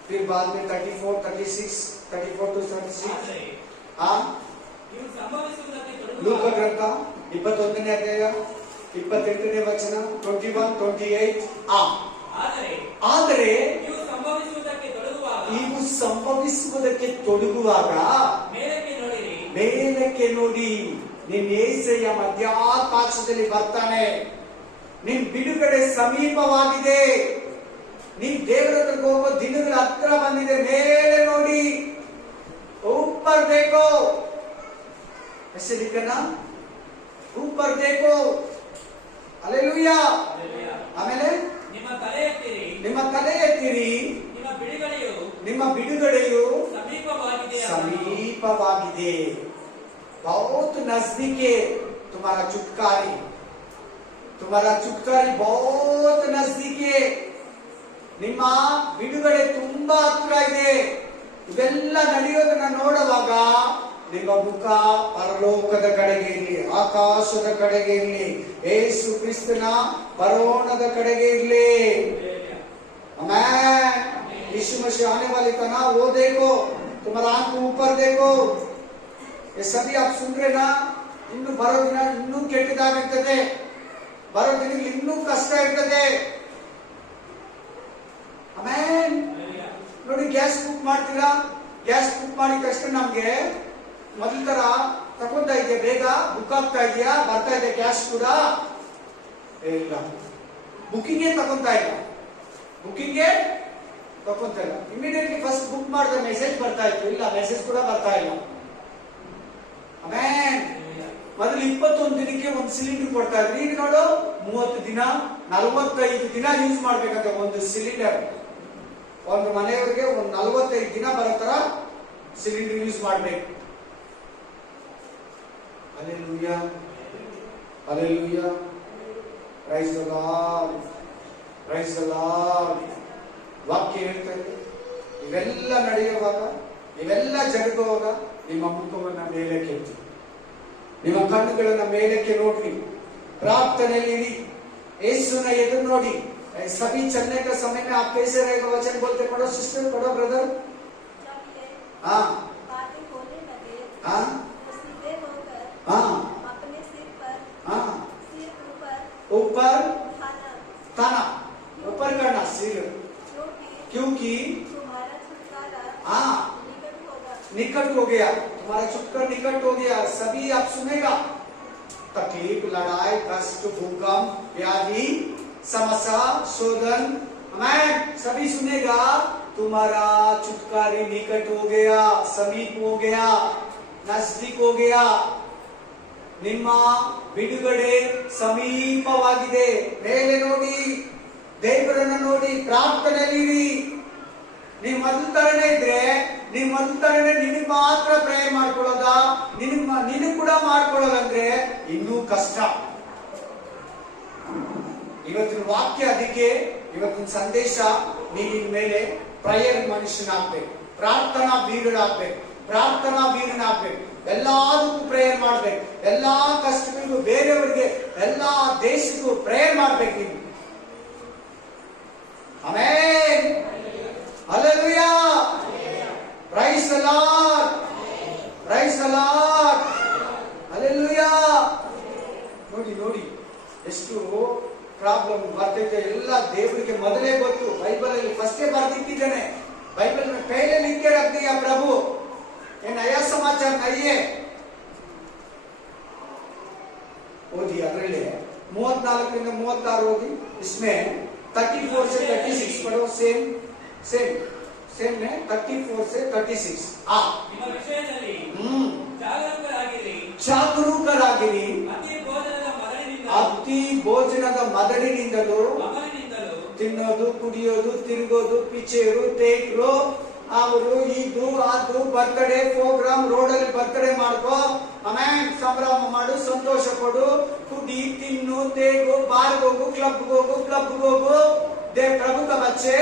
फिर बाद में 34, 36, 34 to 36. हाँ, लूक ग्रंथ 21ನೇ ಅಧ್ಯಾಯ 28ನೇ ವಚನ, 21, 28. ಆದರೆ ಸಂಭವಿಸುವುದಕ್ಕೆ ತೊಡಗುವಾಗ ಮೇಲಕ್ಕೆ ನೋಡಿರಿ, ಮೇಲಕ್ಕೆ ನೋಡಿ. ನಿನ್ ಏಸಯ್ಯ ಮಧ್ಯಾಕಾಶದಲ್ಲಿ ಬರ್ತಾನೆ. ನಿನ್ ಬಿಡುಗಡೆ ಸಮೀಪವಾಗಿದೆ. ನೀನ್ ದೇವರ ಹತ್ರಕ್ಕೆ ಹೋಗೋ ದಿನಗಳ ಹತ್ರ ಬಂದಿದೆ. ಮೇಲೆ ನೋಡಿ, ऊपर देखो, ऐसे लिखा ना, ऊपर देखो. हालेलुया. ಆಮೇಲೆ ನಿಮ್ಮ ತಲೆ ಎತ್ತಿರಿ, ನಿಮ್ಮ ತಲೆ ಎತ್ತಿರಿ, ನಿಮ್ಮ ಬಿಡುಗಡೆಯು ಸಮೀಪವಾಗಿದೆ. ಸಮೀಪವಾಗಿದೆ. बहुत नजदीक है तुम्हारा छुटकारा. तुम्हारा छुटकारा बहुत नजदीक है. ನಿಮ್ಮ ಬಿಡುಗಡೆ ತುಂಬಾ ಹತ್ರ ಇದೆ. ಇವೆಲ್ಲ ನಡೆಯೋದನ್ನ ನೋಡುವಾಗ ನಿಮ್ಮ ಮುಖ ಪರಲೋಕದ ಕಡೆಗೆ ಇರಲಿ, ಆಕಾಶದ ಕಡೆಗೆ ಇರಲಿ, ಯೇಸು ಕ್ರಿಸ್ತನ ಬರೋಣದ ಕಡೆಗೆ ಇರಲಿ. आमेन. यीशु मसीह आने वाले का ना, वो देखो, तुम्हारा आंख ऊपर देखो. ये सभी आप सुन रहे ना. ಇನ್ನು ಬರೋ ದಿನ ಇನ್ನೂ ಕೆಟ್ಟದಾಗಿರ್ತದೆ. ಬರೋ ದಿನಗಳು ಇನ್ನೂ ಕಷ್ಟ ಇರ್ತದೆ. ಆಮೇನ್. ನೋಡಿ, ಗ್ಯಾಸ್ ಬುಕ್ ಮಾಡ್ತೀರಾ, ಗ್ಯಾಸ್ ಬುಕ್ ಮಾಡಿದ ತಕ್ಷಣ ನಮ್ಗೆ ಮೊದಲ ತರ ತಗೊಂತಾ ಇದೆಯಾ, ಬೇಗ ಬುಕ್ ಆಗ್ತಾ ಇದೆಯಾ, ಬರ್ತಾ ಇದೆ ಗ್ಯಾಸ್ ಕೂಡ? ಇಲ್ಲ, ಬುಕ್ಕಿಂಗೇ ತಗೊಂತಾ ಇಲ್ಲ. ಬುಕ್ಕಿಂಗೇ ತಗೊಂತಾ ಇಲ್ಲ. ಇಮಿಡಿಯೇಟ್ಲಿ ಫಸ್ಟ್ ಬುಕ್ ಮಾಡಿದ ಮೆಸೇಜ್ ಬರ್ತಾ ಇತ್ತು, ಇಲ್ಲ ಮೆಸೇಜ್ ಕೂಡ ಬರ್ತಾ ಇಲ್ಲ. ಆಮೇನ್. ಮೊದಲು 21 ದಿನಕ್ಕೆ ಒಂದು ಸಿಲಿಂಡರ್ ಕೊಡ್ತಾ ಇದ್ರು. ಈಗ ನೋಡು, 30 ದಿನ 45 ದಿನ ಯೂಸ್ ಮಾಡ್ಬೇಕಂತ ಒಂದು ಸಿಲಿಂಡರ್. ಒಂದು ಮನೆಯವರಿಗೆ ಒಂದು 45 ದಿನ ಬರೋ ತರ ಸಿಲಿಂಡರ್ ಯೂಸ್ ಮಾಡ್ಬೇಕು. Hallelujah. Hallelujah. Praise the Lord. Praise the Lord. ವಾಕ್ಯ ಹೇಳ್ತಾರೆ, ಇವೆಲ್ಲ ನಡೆಯುವಾಗ, ಇವೆಲ್ಲ ಜರುಗುವಾಗ ನಿಮ್ಮ ಮುಖವನ್ನ ಮೇಲಕ್ಕೆ ಎತ್ತಿ, ನಿಮ್ಮ ಕಣ್ಣುಗಳನ್ನ ಮೇಲಕ್ಕೆ ನೋಡ್ರಿ, ಪ್ರಾರ್ಥನೆಯಲ್ಲಿ ಯೇಸುನ ಎದುರು ನೋಡಿ. सभी चलने के समय में आप कैसे रहेगा? वचन बोलते पढ़ो सिस्टर, पढ़ो ब्रदर. जब ये हाँ बातें होने लगे, हाँ तो सीधे होकर हाँ अपने सिर पर हाँ सिर ऊपर ऊपर उठाना, ताना, ऊपर करना सिर, क्योंकि तुम्हारा छुटकारा हाँ निकट होगा. निकट हो गया, तुम्हारा छुटकारा निकट हो गया. सभी आप सुनेगा, तकलीफ, लड़ाई, कष्ट, भूकंप, व्याधि, समस्या, शोधन, मैं सभी सुनेगा. तुम्हारा छुटकारा निकट हो गया, समीप हो गया, नजदीक हो गया. ನಿಮ್ಮ ಬಿಡುಗಡೆ ಸಮೀಪವಾಗಿದೆ. ಮೇಲೆ ನೋಡಿ, ದೇವರನ್ನ ನೋಡಿ, ಪ್ರಾರ್ಥನೆಯಲ್ಲಿ ನೀವು ಮೊದಲ ತರನೇ ಇದ್ರೆ, ನೀವು ಮೊದಲ ತರನೇ ನಿನಗೆ ಮಾತ್ರ ಪ್ರೇಯರ್ ಮಾಡ್ಕೊಳ್ಳೋದ, ನಿನಗೆ ಕೂಡ ಮಾಡ್ಕೊಳ್ಳೋದಂದ್ರೆ ಇನ್ನೂ ಕಷ್ಟ. ಇವತ್ತಿನ ವಾಕ್ಯ ಅದಕ್ಕೆ, ಇವತ್ತಿನ ಸಂದೇಶ, ನೀನ್ ಮೇಲೆ ಪ್ರೇಯರ್ ಮನುಷ್ಯನಾಗ್ಬೇಕು, ಪ್ರಾರ್ಥನಾ ವೀರನಾಗ್ಬೇಕು, ಪ್ರಾರ್ಥನಾ ವೀರನಾಗ್ಬೇಕು. ಎಲ್ಲದಕ್ಕೂ ಪ್ರೇಯರ್ ಮಾಡ್ಬೇಕು, ಎಲ್ಲಾ ಕಷ್ಟಗಳಿಗೂ, ಬೇರೆಯವರಿಗೆ, ಎಲ್ಲಾ ದೇಶಕ್ಕೂ ಪ್ರೇಯರ್ ಮಾಡ್ಬೇಕು ನೀವು. Amen. Hallelujah. Praise the Lord. Praise the Lord. Hallelujah. ನೋಡಿ ನೋಡಿ ಎಷ್ಟು ಪ್ರಾಬ್ಲಮ್ ಬರ್ತೈತೆ. ಎಲ್ಲ ದೇವರಿಗೆ ಮೊದಲೇ ಗೊತ್ತು. ಬೈಬಲ್ ಅಲ್ಲಿ ಫಸ್ಟೇ ಬರ್ದಿಟ್ಟಿದ್ದಾನೆ. बाइबल में पहले लिख के रख दिया प्रभु, ये नया समाचार नहीं है. ओदी अदरले 34 ರಿಂದ 36 ಓದಿ. इसमें 34 से 36 पढ़ो. सेम में 34 से 36. ನಿಮ್ಮ ವಿಷಯದಲ್ಲಿ ಜಾಗರೂಕರಾಗಿರಿ. ಅತಿ ಭೋಜನದ ಮದಡಿನಿಂದಲೂ ತಿನ್ನೋದು, ಕುಡಿಯೋದು, ತಿರುಗೋದು, ಪಿಚೇರು, ತೇಕ್ರು, ಅವರು ಇದು ಅದು, ಬರ್ತ್ಡೇ ಪ್ರೋಗ್ರಾಮ್, ರೋಡಲ್ಲಿ ಬರ್ತ್ಡೇ ಮಾಡ್ಕೋ, ಆಮೇಲೆ ಸಂಭ್ರಮ ಮಾಡು, ಸಂತೋಷ ಪಡು, ಕುಡಿ, ತಿನ್ನು, ತೇಗು, ಬಾರ್ಗೆ ಹೋಗು, ಕ್ಲಬ್ಗೆ ಹೋಗು. देव प्रभु का बच्चे,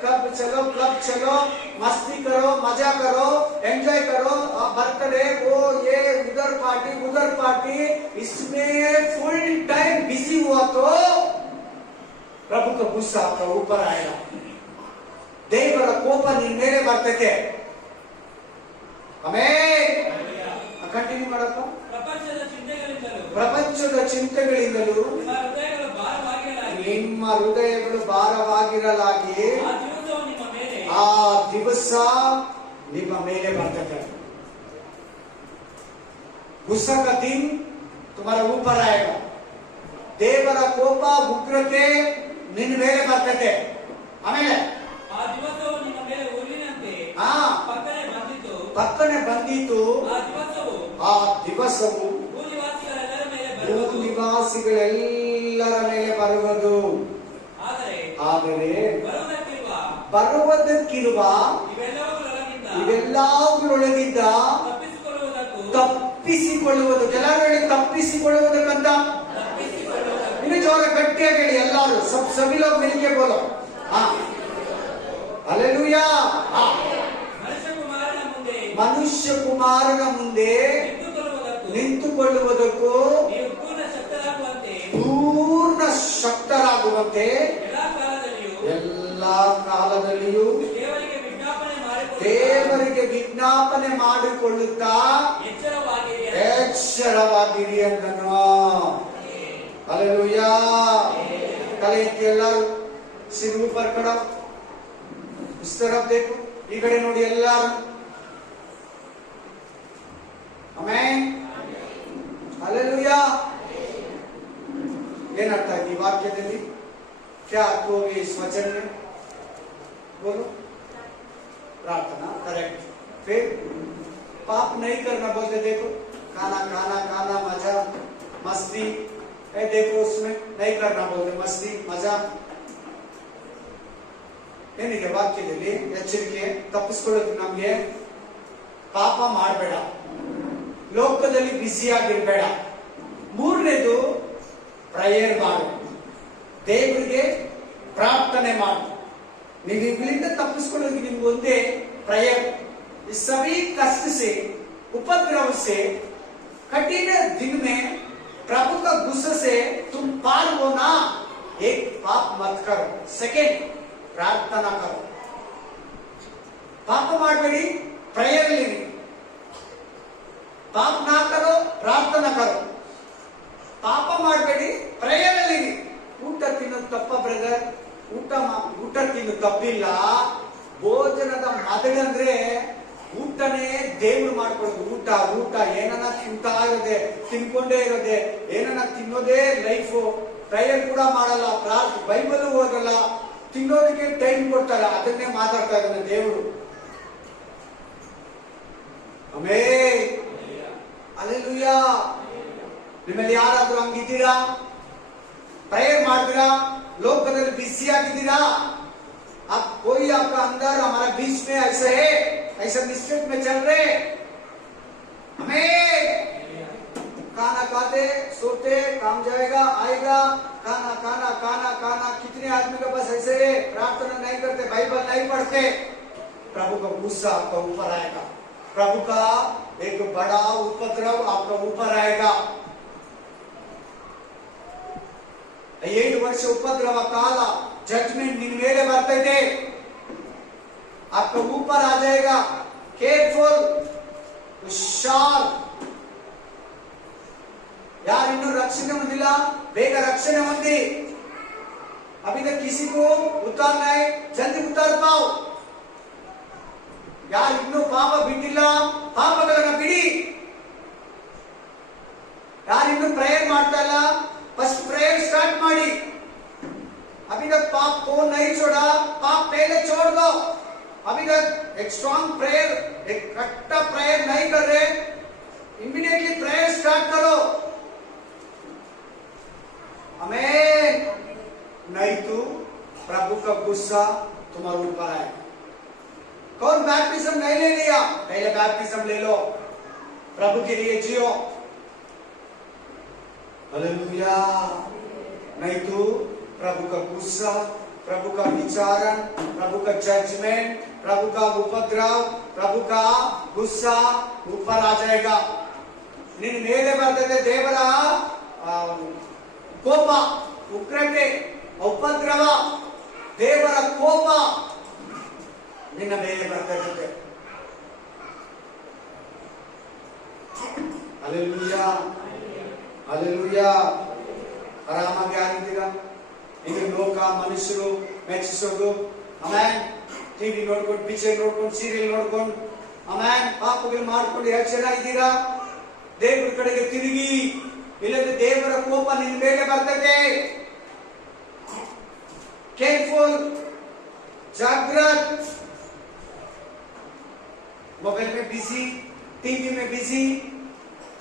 क्लब चलो, मस्ती करो, मजा करो, एंजॉय करो. बर्थडे वो ये उधर पार्टी, इसमें फुल टाइम बिजी हुआ तो प्रभु का गुस्सा आपका ऊपर आएगा. देवರ ಕೋಪ ನಿನ್ನ ಮೇಲೆ ಬರ್ತದೆ. ಆಮೆನ್. ಕಂಟಿನ್ಯೂ ಮಾಡಪ್ಪ. ಪ್ರಪಂಚದ ಚಿಂತೆಗಳಿಂದಲೂ ನಿಮ್ಮ ಹೃದಯಗಳು ಭಾರವಾಗಿರಲಾಗಿ ಆ ದಿವಸ ಗುಸ್ಸಾ ನಿಮ್ಮ ಮೇಲೆ ಬರ್ತದೆ. गुस्सा का दिन तुम्हारा ऊपर आएगा. ದೇವರ ಕೋಪ ಉಗ್ರತೆ ನಿನ್ನ ಮೇಲೆ ಬರ್ತದೆ. ಆಮೇಲೆ ಆ ದಿವಸವು ನಿಮ್ಮ ಮೇಲೆ ಉರುಳಿನಂತೆ ಪಕ್ಕನೆ ಬಂದಿತು. ಆ ದಿವಸವು ಭೂನಿವಾಸಿಗಳೆಲ್ಲರ ಮೇಲೆ ಬರುವುದು. ಆದರೆ ಬರುವುದಕ್ಕಿರುವ ಇವೆಲ್ಲವುಗಳೊಳಗಿಂದ ತಪ್ಪಿಸಿಕೊಳ್ಳುವುದು. ಕೆಲವರಲ್ಲಿ ತಪ್ಪಿಸಿಕೊಳ್ಳುವುದಕ್ಕಂತ ಇನ್ನು ಜೋರ ಗಟ್ಟಿಯಾಗಿ ಹೇಳಿ ಎಲ್ಲರೂ. ಸಭಿ ಲೋग मिलके बोलो. हालेलुया. ಮನುಷ್ಯ ಕುಮಾರನ ಮುಂದೆ ನಿಂತುಕೊಳ್ಳುವುದಕ್ಕೂ ಪೂರ್ಣ ಶಕ್ತರಾಗುವಂತೆ ಎಲ್ಲಾ ಕಾಲದಲ್ಲಿಯೂ ದೇವರಿಗೆ ವಿಜ್ಞಾಪನೆ ಮಾಡಿಕೊಳ್ಳುತ್ತಾ ಎಚ್ಚರವಾಗಿರಿ ಅಂದನು. हालेलुया. तले एत्ति ಎಲ್ಲರೂ सिर ऊपर करो. इस तरफ देखो. ಈ ಕಡೆ ನೋಡಿ ಎಲ್ಲರೂ. ಆಮೆನ್. हालेलुया. ಏನರ್ಥ ಆಯ್ತು ಈ ವಾಕ್ಯದಲ್ಲಿ? क्या अर्थ हो गया इस वचन में? बोलो. प्रार्थना. करेक्ट. फिर पाप नहीं करना बोलते. देखो खाना खाना खाना मजा मस्ती देखो उसमें नहीं करना बोलते. मस्ती मजा ಏನಿದೆ ವಾಕ್ಯದಲ್ಲಿ ಎಚ್ಚರಿಕೆ. ತಪ್ಪಿಸ್ಕೊಳ್ಳೋದು ನಮ್ಗೆ ಪಾಪ ಮಾಡಬೇಡ, ಲೋಕದಲ್ಲಿ ಬ್ಯುಸಿ ಆಗಿರ್ಬೇಡ. ಮೂರನೇದು ಪ್ರೇಯರ್ ಮಾಡು, ದೇವರಿಗೆ ಪ್ರಾರ್ಥನೆ ಮಾಡು. ನೀವು ಇಲ್ಲಿಂದ ತಪ್ಪಿಸ್ಕೊಳ್ಳೋದಕ್ಕೆ ನಿಮ್ಗೆ ಒಂದೇ ಪ್ರೇಯರ್. इस सभी कष्ट से उपद्रव से कठिन दिन में प्रभु का गुस्से से तुम पार हो ना. एक पाप मत करो. सेकेंड प्रार्थना करो. पाप ಮಾಡಬೇಡಿ, ಪ್ರೇಯರ್ ಅಲ್ಲಿ. ಪಾಪ ನಾ ಕರೋ, ಪ್ರಾರ್ಥನಾ ಕರೋ. ಪಾಪ ಮಾಡಬೇಡಿ, ಪ್ರೇಯರ್ ಅಲ್ಲಿ. ಊಟ ತಿನ್ನೋದು ತಪ್ಪ ಬ್ರದರ್? ಊಟ ತಿನ್ನೋದು ತಪ್ಪಿಲ್ಲ. ಭೋಜನದ ಮೊದಲಂದ್ರೆ ಊಟನೇ ದೇವ್ರು ಮಾಡ್ಕೊಳ್ಳೋದು. ಊಟ ಏನನ್ನ ತಿಂತಾ ಇರೋದೆ, ತಿನ್ಕೊಂಡೇ ಇರೋದೆ, ಏನನ್ನ ತಿನ್ನೋದೇ ಲೈಫು. ಪ್ರೇಯರ್ ಕೂಡ ಮಾಡಲ್ಲ, ಬೈಬಲ್ ಓದಲ್ಲ, ತಿನ್ನೋದಕ್ಕೆ ಟೈಮ್ ಕೊಡ್ತಾರ. ಅದನ್ನೇ ಮಾತಾಡ್ತಾ ಇದ್ದಾನೆ ದೇವರು. ಆಮೆನ್. ಹಲ್ಲೆಲೂಯಾ. ನಿಮ್ಮಲ್ಲಿ ಯಾರಾದ್ರೂ ಹಂಗಿದ್ದೀರಾ? ಪ್ರೇಯರ್ ಮಾಡ್ತೀರಾ? ಲೋಕದಲ್ಲಿ ಬಿಸಿ ಆಗಿದ್ದೀರಾ? आप कोई आपका अंदर हमारा बीच में ऐसे है, ऐसे मिस्टेक में चल रहे. हमें खाना खाते सोते काम जाएगा आएगा, खाना खाना खाना खाना. कितने आदमी के पास ऐसे है, प्रार्थना नहीं करते, बाइबल नहीं पढ़ते. प्रभु का गुस्सा आपका ऊपर आएगा. प्रभु का एक बड़ा उपद्रव आपका ऊपर आएगा. 7 ವರ್ಷ ಉಪದ್ರವ ಕಾಲ जजमेंट निन मेले बरते थे. आपका ऊपर आ जाएगा. केयरफुल, हुशार. यार इन्नू रक्षणे ಹೊಂದಿಲ್ಲ, ಬೇಗ ರಕ್ಷಣೆ ಹೊಂದಿ. अभी तक किसी को उतारना है, जल्दी उतार पाओ. ಯಾರು ಇನ್ನೂ ಪಾಪ ಬಿಟ್ಟಿಲ್ಲ, ಪಾಪಗಳನ್ನು ಬಿಡಿ. ಯಾರು ಇನ್ನೂ ಪ್ರೇಯರ್ ಮಾಡ್ತಾ ಇಲ್ಲ, ಫಸ್ಟ್ ಪ್ರೇಯರ್ ಸ್ಟಾರ್ಟ್ ಮಾಡಿ. अभी तक पाप को नहीं छोड़ा, पाप पहले छोड़ दो. अभी तक एक स्ट्रॉन्ग प्रेयर, एक कट्टा प्रेयर नहीं कर रहे, इमीडिएटली प्रेयर स्टार्ट करो. आमीन. नहीं तो प्रभु का गुस्सा तुम्हारे ऊपर आए. कौन बैप्टिज्म नहीं ले लिया? पहले बैप्टिज्म ले लो, प्रभु के लिए जियो. हालेलुया. नहीं तो प्रभु का गुस्सा, प्रभु का विचारण, प्रभु का जजमेंट, प्रभु का उपद्रव, प्रभु का गुस्सा ऊपर आ जाएगा. ನಿನ್ನ ಮೇಲೆ ಬರ್ತದೆ ದೇವರ ಕೋಪ, ಉಗ್ರತೆ, ಉಪದ್ರವ, ದೇವರ ಕೋಪ ನಿನ್ನ ಮೇಲೆ ಬರ್ತದೆ. ಹಲ್ಲೆಲೂಯಾ. ಹಲ್ಲೆಲೂಯಾ. ಆರಾಮಾಗಿ ಆಗಿದ್ದೀರಾ? ಈಗ ಲೋಕ ಮನುಷ್ಯರು ಮೆಚ್ಚಿಸೋದು, ಆಮೇಲೆ ಟಿವಿ ನೋಡ್ಕೊಂಡು, ಪಿಕ್ಚರ್ ನೋಡ್ಕೊಂಡು, ಸೀರಿಯಲ್ ನೋಡ್ಕೊಂಡು, ಆಮೇಲೆ ಪಾಪಗಳು ಮಾಡ್ಕೊಂಡು ಎಷ್ಟು ಜನ ಇದ್ದೀರಾ? ದೇವರ ಕಡೆಗೆ ತಿರುಗಿ, ಇಲ್ಲದ್ರೆ ದೇವರ ಕೋಪ ನಿನ್ನ ಮೇಲೆ ಬರ್ತದೆ. ಕೇರ್ಫುಲ್, ಜಾಗ್ರತ್. मोबाइल में बिजी, टीवी में बिजी,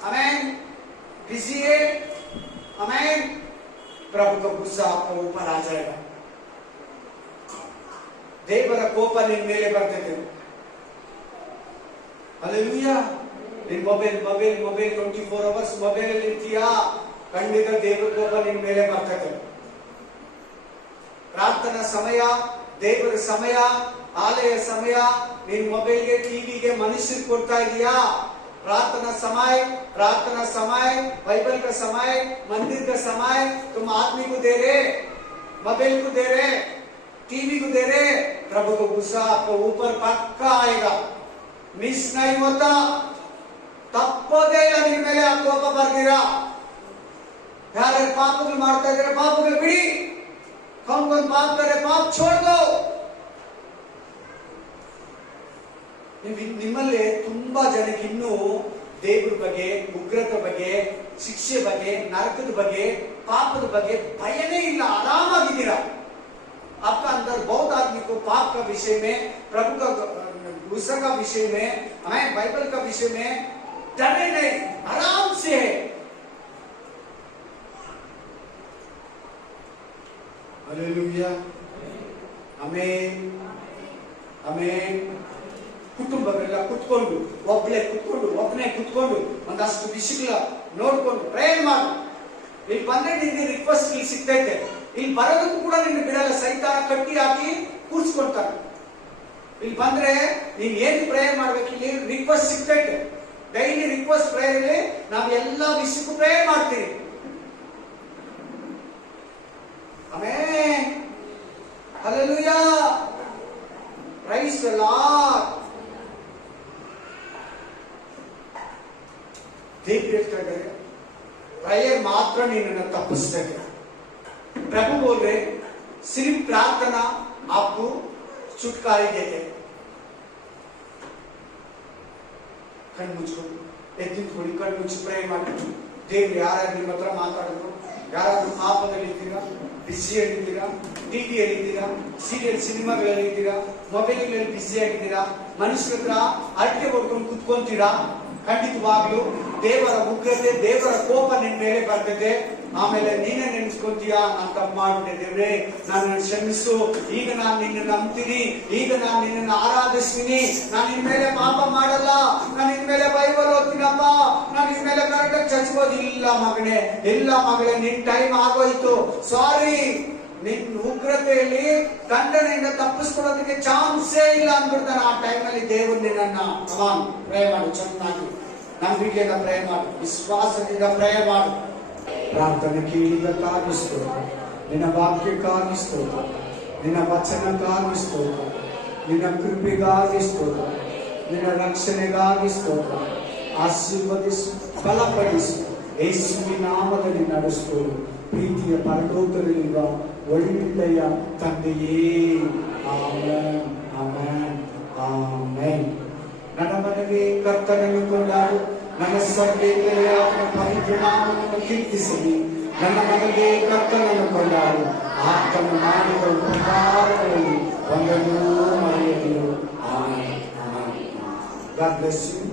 आमेन, बिजी है, आमेन, प्रभु का गुस्सा आपके ऊपर आ जाएगा. देवर कोप निन्न मेले बರ್ತದೆ. हालेलुया. ನಿನ್ನ ಮೊಬೈಲ್ 24 ಅವರ್ಸ್ ಮೊಬೈಲ್ ಅಲ್ಲಿ ಇರ್ತೀಯಾ, ಖಂಡಿತ ದೇವರ ಕೋಪ ನಿನ್ನ ಮೇಲೆ ಬರ್ತದೆ. ಪ್ರಾರ್ಥನಾ ಸಮಯ, ದೇವರ ಸಮಯ, ಆಲಯ ಸಮಯ, ನಿನ್ ಮೊಬೈಲ್ಗೆ, टीवी मनुष्य ಕೊಡ್ತಾ ಇದೀಯಾ? प्रार्थना समय, बाइबल का समय, मंदिर का समय तुम आदमी को दे रहे, मोबाइल को दे रहे, टीवी को दे रहे, प्रभु को गुस्सा आपको ऊपर पक्का आएगा. मिस नहीं होता. ತಪ್ಪೋದೇ ಇಲ್ಲ ನಿಮ್ಮ ಮೇಲೆ ಆ ಕೋಪ ಬರ್ದಿರಾ. ಯಾರ್ಯಾರು ಪಾಪಗಳು ಮಾಡ್ತಾ ಇದ್ದಾರೆ ಪಾಪಗಳು ಬಿಡಿ. कौन पाप करे, पाप छोड़ दो. ನಿಮ್ಮಲ್ಲಿ ತುಂಬಾ ಜನಕ್ಕೆ ಇನ್ನೂ ದೇವರ ಬಗ್ಗೆ, ಉಗ್ರತೆ ಬಗ್ಗೆ, ಶಿಕ್ಷೆ ಬಗ್ಗೆ, ನರಕದ ಬಗ್ಗೆ, ಪಾಪದ ಬಗ್ಗೆ ಭಯನೇ ಇಲ್ಲ. ಆರಾಮಾಗಿದ್ದೀರಾ. आपका अंदर बहुत आदमी को पाप का विषय में, प्रभु का गुस्सा का विषय में, हमें बाइबल का विषय में डरे नहीं, आराम से है. हालेलुया. आमेन, आमेन. ಕುಟುಂಬವೆಲ್ಲ ಕುತ್ಕೊಂಡು, ಒಬ್ಬನೇ ಕುತ್ಕೊಂಡು ಒಂದಷ್ಟು ವಿಷಯಗಳ ನೋಡ್ಕೊಂಡು ಪ್ರೇಯರ್ ಮಾಡು. ಇಲ್ಲಿ ಬಂದ್ರೆ ನಿನ್ಗೆ ರಿಕ್ವೆಸ್ಟ್ ಇಲ್ಲಿ ಸಿಗ್ತೈತೆ. ಇಲ್ಲಿ ಬರೋದಕ್ಕೂ ಕೂಡ ನಿನ್ನ ಬಿಡಲ್ಲ. ಸೈತಾನ ಕಟ್ಟಿ ಹಾಕಿ ಕೂರ್ಸ್ಕೊಳ್ತಾನೆ. ಇಲ್ಲಿ ಬಂದ್ರೆ ನೀನ್ ಏನು ಪ್ರೇಯರ್ ಮಾಡ್ಬೇಕು, ಇಲ್ಲಿ ರಿಕ್ವೆಸ್ಟ್ ಸಿಗ್ತೈತೆ. ಡೈಲಿ ರಿಕ್ವೆಸ್ಟ್ ಪ್ರೇಯರ್ ಅಲ್ಲಿ ನಾವು ಎಲ್ಲಾ ವಿಷಯಕ್ಕೂ ಪ್ರೇಯರ್ ಮಾಡ್ತೀವಿ. Amen, hallelujah, praise the Lord. देख देखता है प्रेयर मात्र निन्नನ್ನು ತಪ್ಪಿಸುತ್ತದೆ. प्रभु बोल रहे सिर्फ प्रार्थना आपको छुटकारा देते. ಕಣ್ಣು ಮುಚ್ಕೊಂಡು ಎದ್ದು ಥೋಡಿ ಕಣ್ಣು ಮುಚ್ಚಿ ಪ್ರೇಯರ್ ಮಾಡಿ. ದೇವರು ಯಾರ್ಯಾರು ನಿಮ್ಮ ಹತ್ರ ಮಾತಾಡಿದ್ರು, ಯಾರಾದ್ರೂ ಪಾಪದಲ್ಲಿ ಇದ್ದೀರಾ, ಬಿಸಿಯಲ್ಲಿ ಇದ್ದೀರಾ, ಟಿವಿಯಲ್ಲಿ ಇದ್ದೀರಾ, ಸೀರಿಯಲ್ ಸಿನಿಮಾಗಳಲ್ಲಿ ಇದ್ದೀರಾ, ಮೊಬೈಲ್ಗಳಲ್ಲಿ ಬಿಸಿ ಆಗಿದ್ದೀರಾ, ಮನುಷ್ಯರ ಹತ್ರ ಅರಟೆ ಹೊಡ್ಕೊಂಡು ಕುತ್ಕೊಂತೀರಾ, ಖಂಡಿತವಾಗ್ಲೂ ದೇವರ ಉಗ್ರತೆ, ದೇವರ ಕೋಪ ನಿನ್ನ ಮೇಲೆ ಬರ್ತದೆ. ಆಮೇಲೆ ನೀನೇ ನೆನೆಸ್ಕೊಂತೀಯ, ನಾನು ತಪ್ಪು ಮಾಡ್ಬಿಟ್ಟೆ ದೇವ್ರೆ, ನನ್ನ ಕ್ಷಮಿಸು, ಈಗ ನಾನು ನಿನ್ನ ನಂಬ್ತೀನಿ, ಈಗ ನಾನು ನಿನ್ನನ್ನು ಆರಾಧಿಸ್ತೀನಿ, ನಾನು ನಿನ್ ಮೇಲೆ ಪಾಪ ಮಾಡಲ್ಲ, ನಾನು ನಿನ್ ಮೇಲೆ ಬೈಬಲ್ ಓದ್ತೀನಪ್ಪ, ನಾನು ನಿನ್ ಮೇಲೆ ಕರೆಕ್ಟಾಗಿ ಚರ್ಚ್ಬೋದು. ಇಲ್ಲ ಮಗನೇ, ಇಲ್ಲ ಮಗಳೇ, ನಿನ್ ಟೈಮ್ ಆಗೋಯ್ತು, ಸಾರಿ. ನಿನ್ ಉಗ್ರತೆಯಲ್ಲಿ ದಂಡನೆಯಿಂದ ತಪ್ಪಿಸ್ಕೊಳ್ಳೋದಕ್ಕೆ ಚಾನ್ಸೇ ಇಲ್ಲ ಅಂದ್ಬಿಡ್ತಾನೆ. ಆ ಟೈಮಲ್ಲಿ ದೇವರು ನಿನ್ನನ್ನ ಪ್ರೇ ಮಾಡು, ಚೆನ್ನಾಗಿ ನಂಬಿಕೆಯಿಂದ ಪ್ರೇ ಮಾಡು, ವಿಶ್ವಾಸದಿಂದ ಪ್ರೇ ಮಾಡು. ಪ್ರಾರ್ಥನೆ ಕೇಳಿದಕ್ಕಾಗಿ ಸ್ತೋತ್ರ, ನಿನ್ನ ವಾಕ್ಯಕ್ಕಾಗಿ ಸ್ತೋತ್ರ, ನಿನ್ನ ವಚನಕ್ಕಾಗಿ ಸ್ತೋತ್ರ, ನಿನ್ನ ಕೃಪೆಗಾಗಿ ಸ್ತೋತ್ರ, ನಿನ್ನ ರಕ್ಷಣೆಗಾಗಿ ಸ್ತೋತ್ರ. ಆಶೀರ್ವದಿಸು, ಬಲಪಡಿಸು, ಯೇಸುವಿನ ನಾಮದಲ್ಲಿ ನಡೆಸಿಕೊಡು. ಪ್ರೀತಿಯ ಪರಲೋಕದಲ್ಲಿರುವ ಒಳ್ಳೆಯ ತಂದೆಯೇ, ಆಮೆನ್, ಆಮೆನ್, ಆಮೆನ್. ನನ್ನ ಮನೆಗೆ ಕರ್ತನನ್ನು ಕೊಂಡಾಡು, ನನ್ನ ಸರ್ವೇಂದ್ರಿಯ ಪವಿತ್ರ ನಾಮವನ್ನು ಕೀರ್ತಿಸಲಿ. ನನ್ನ ಮನೆಗೆ ಕರ್ತನನ್ನು ಕೊಂಡಾಡು, ಆತನು ಮಾಡಿದ ಉಪಕಾರಗಳಲ್ಲಿ ಒಂದನ್ನೂ ಮರೆಯದಿರು. Amen, amen. God bless you.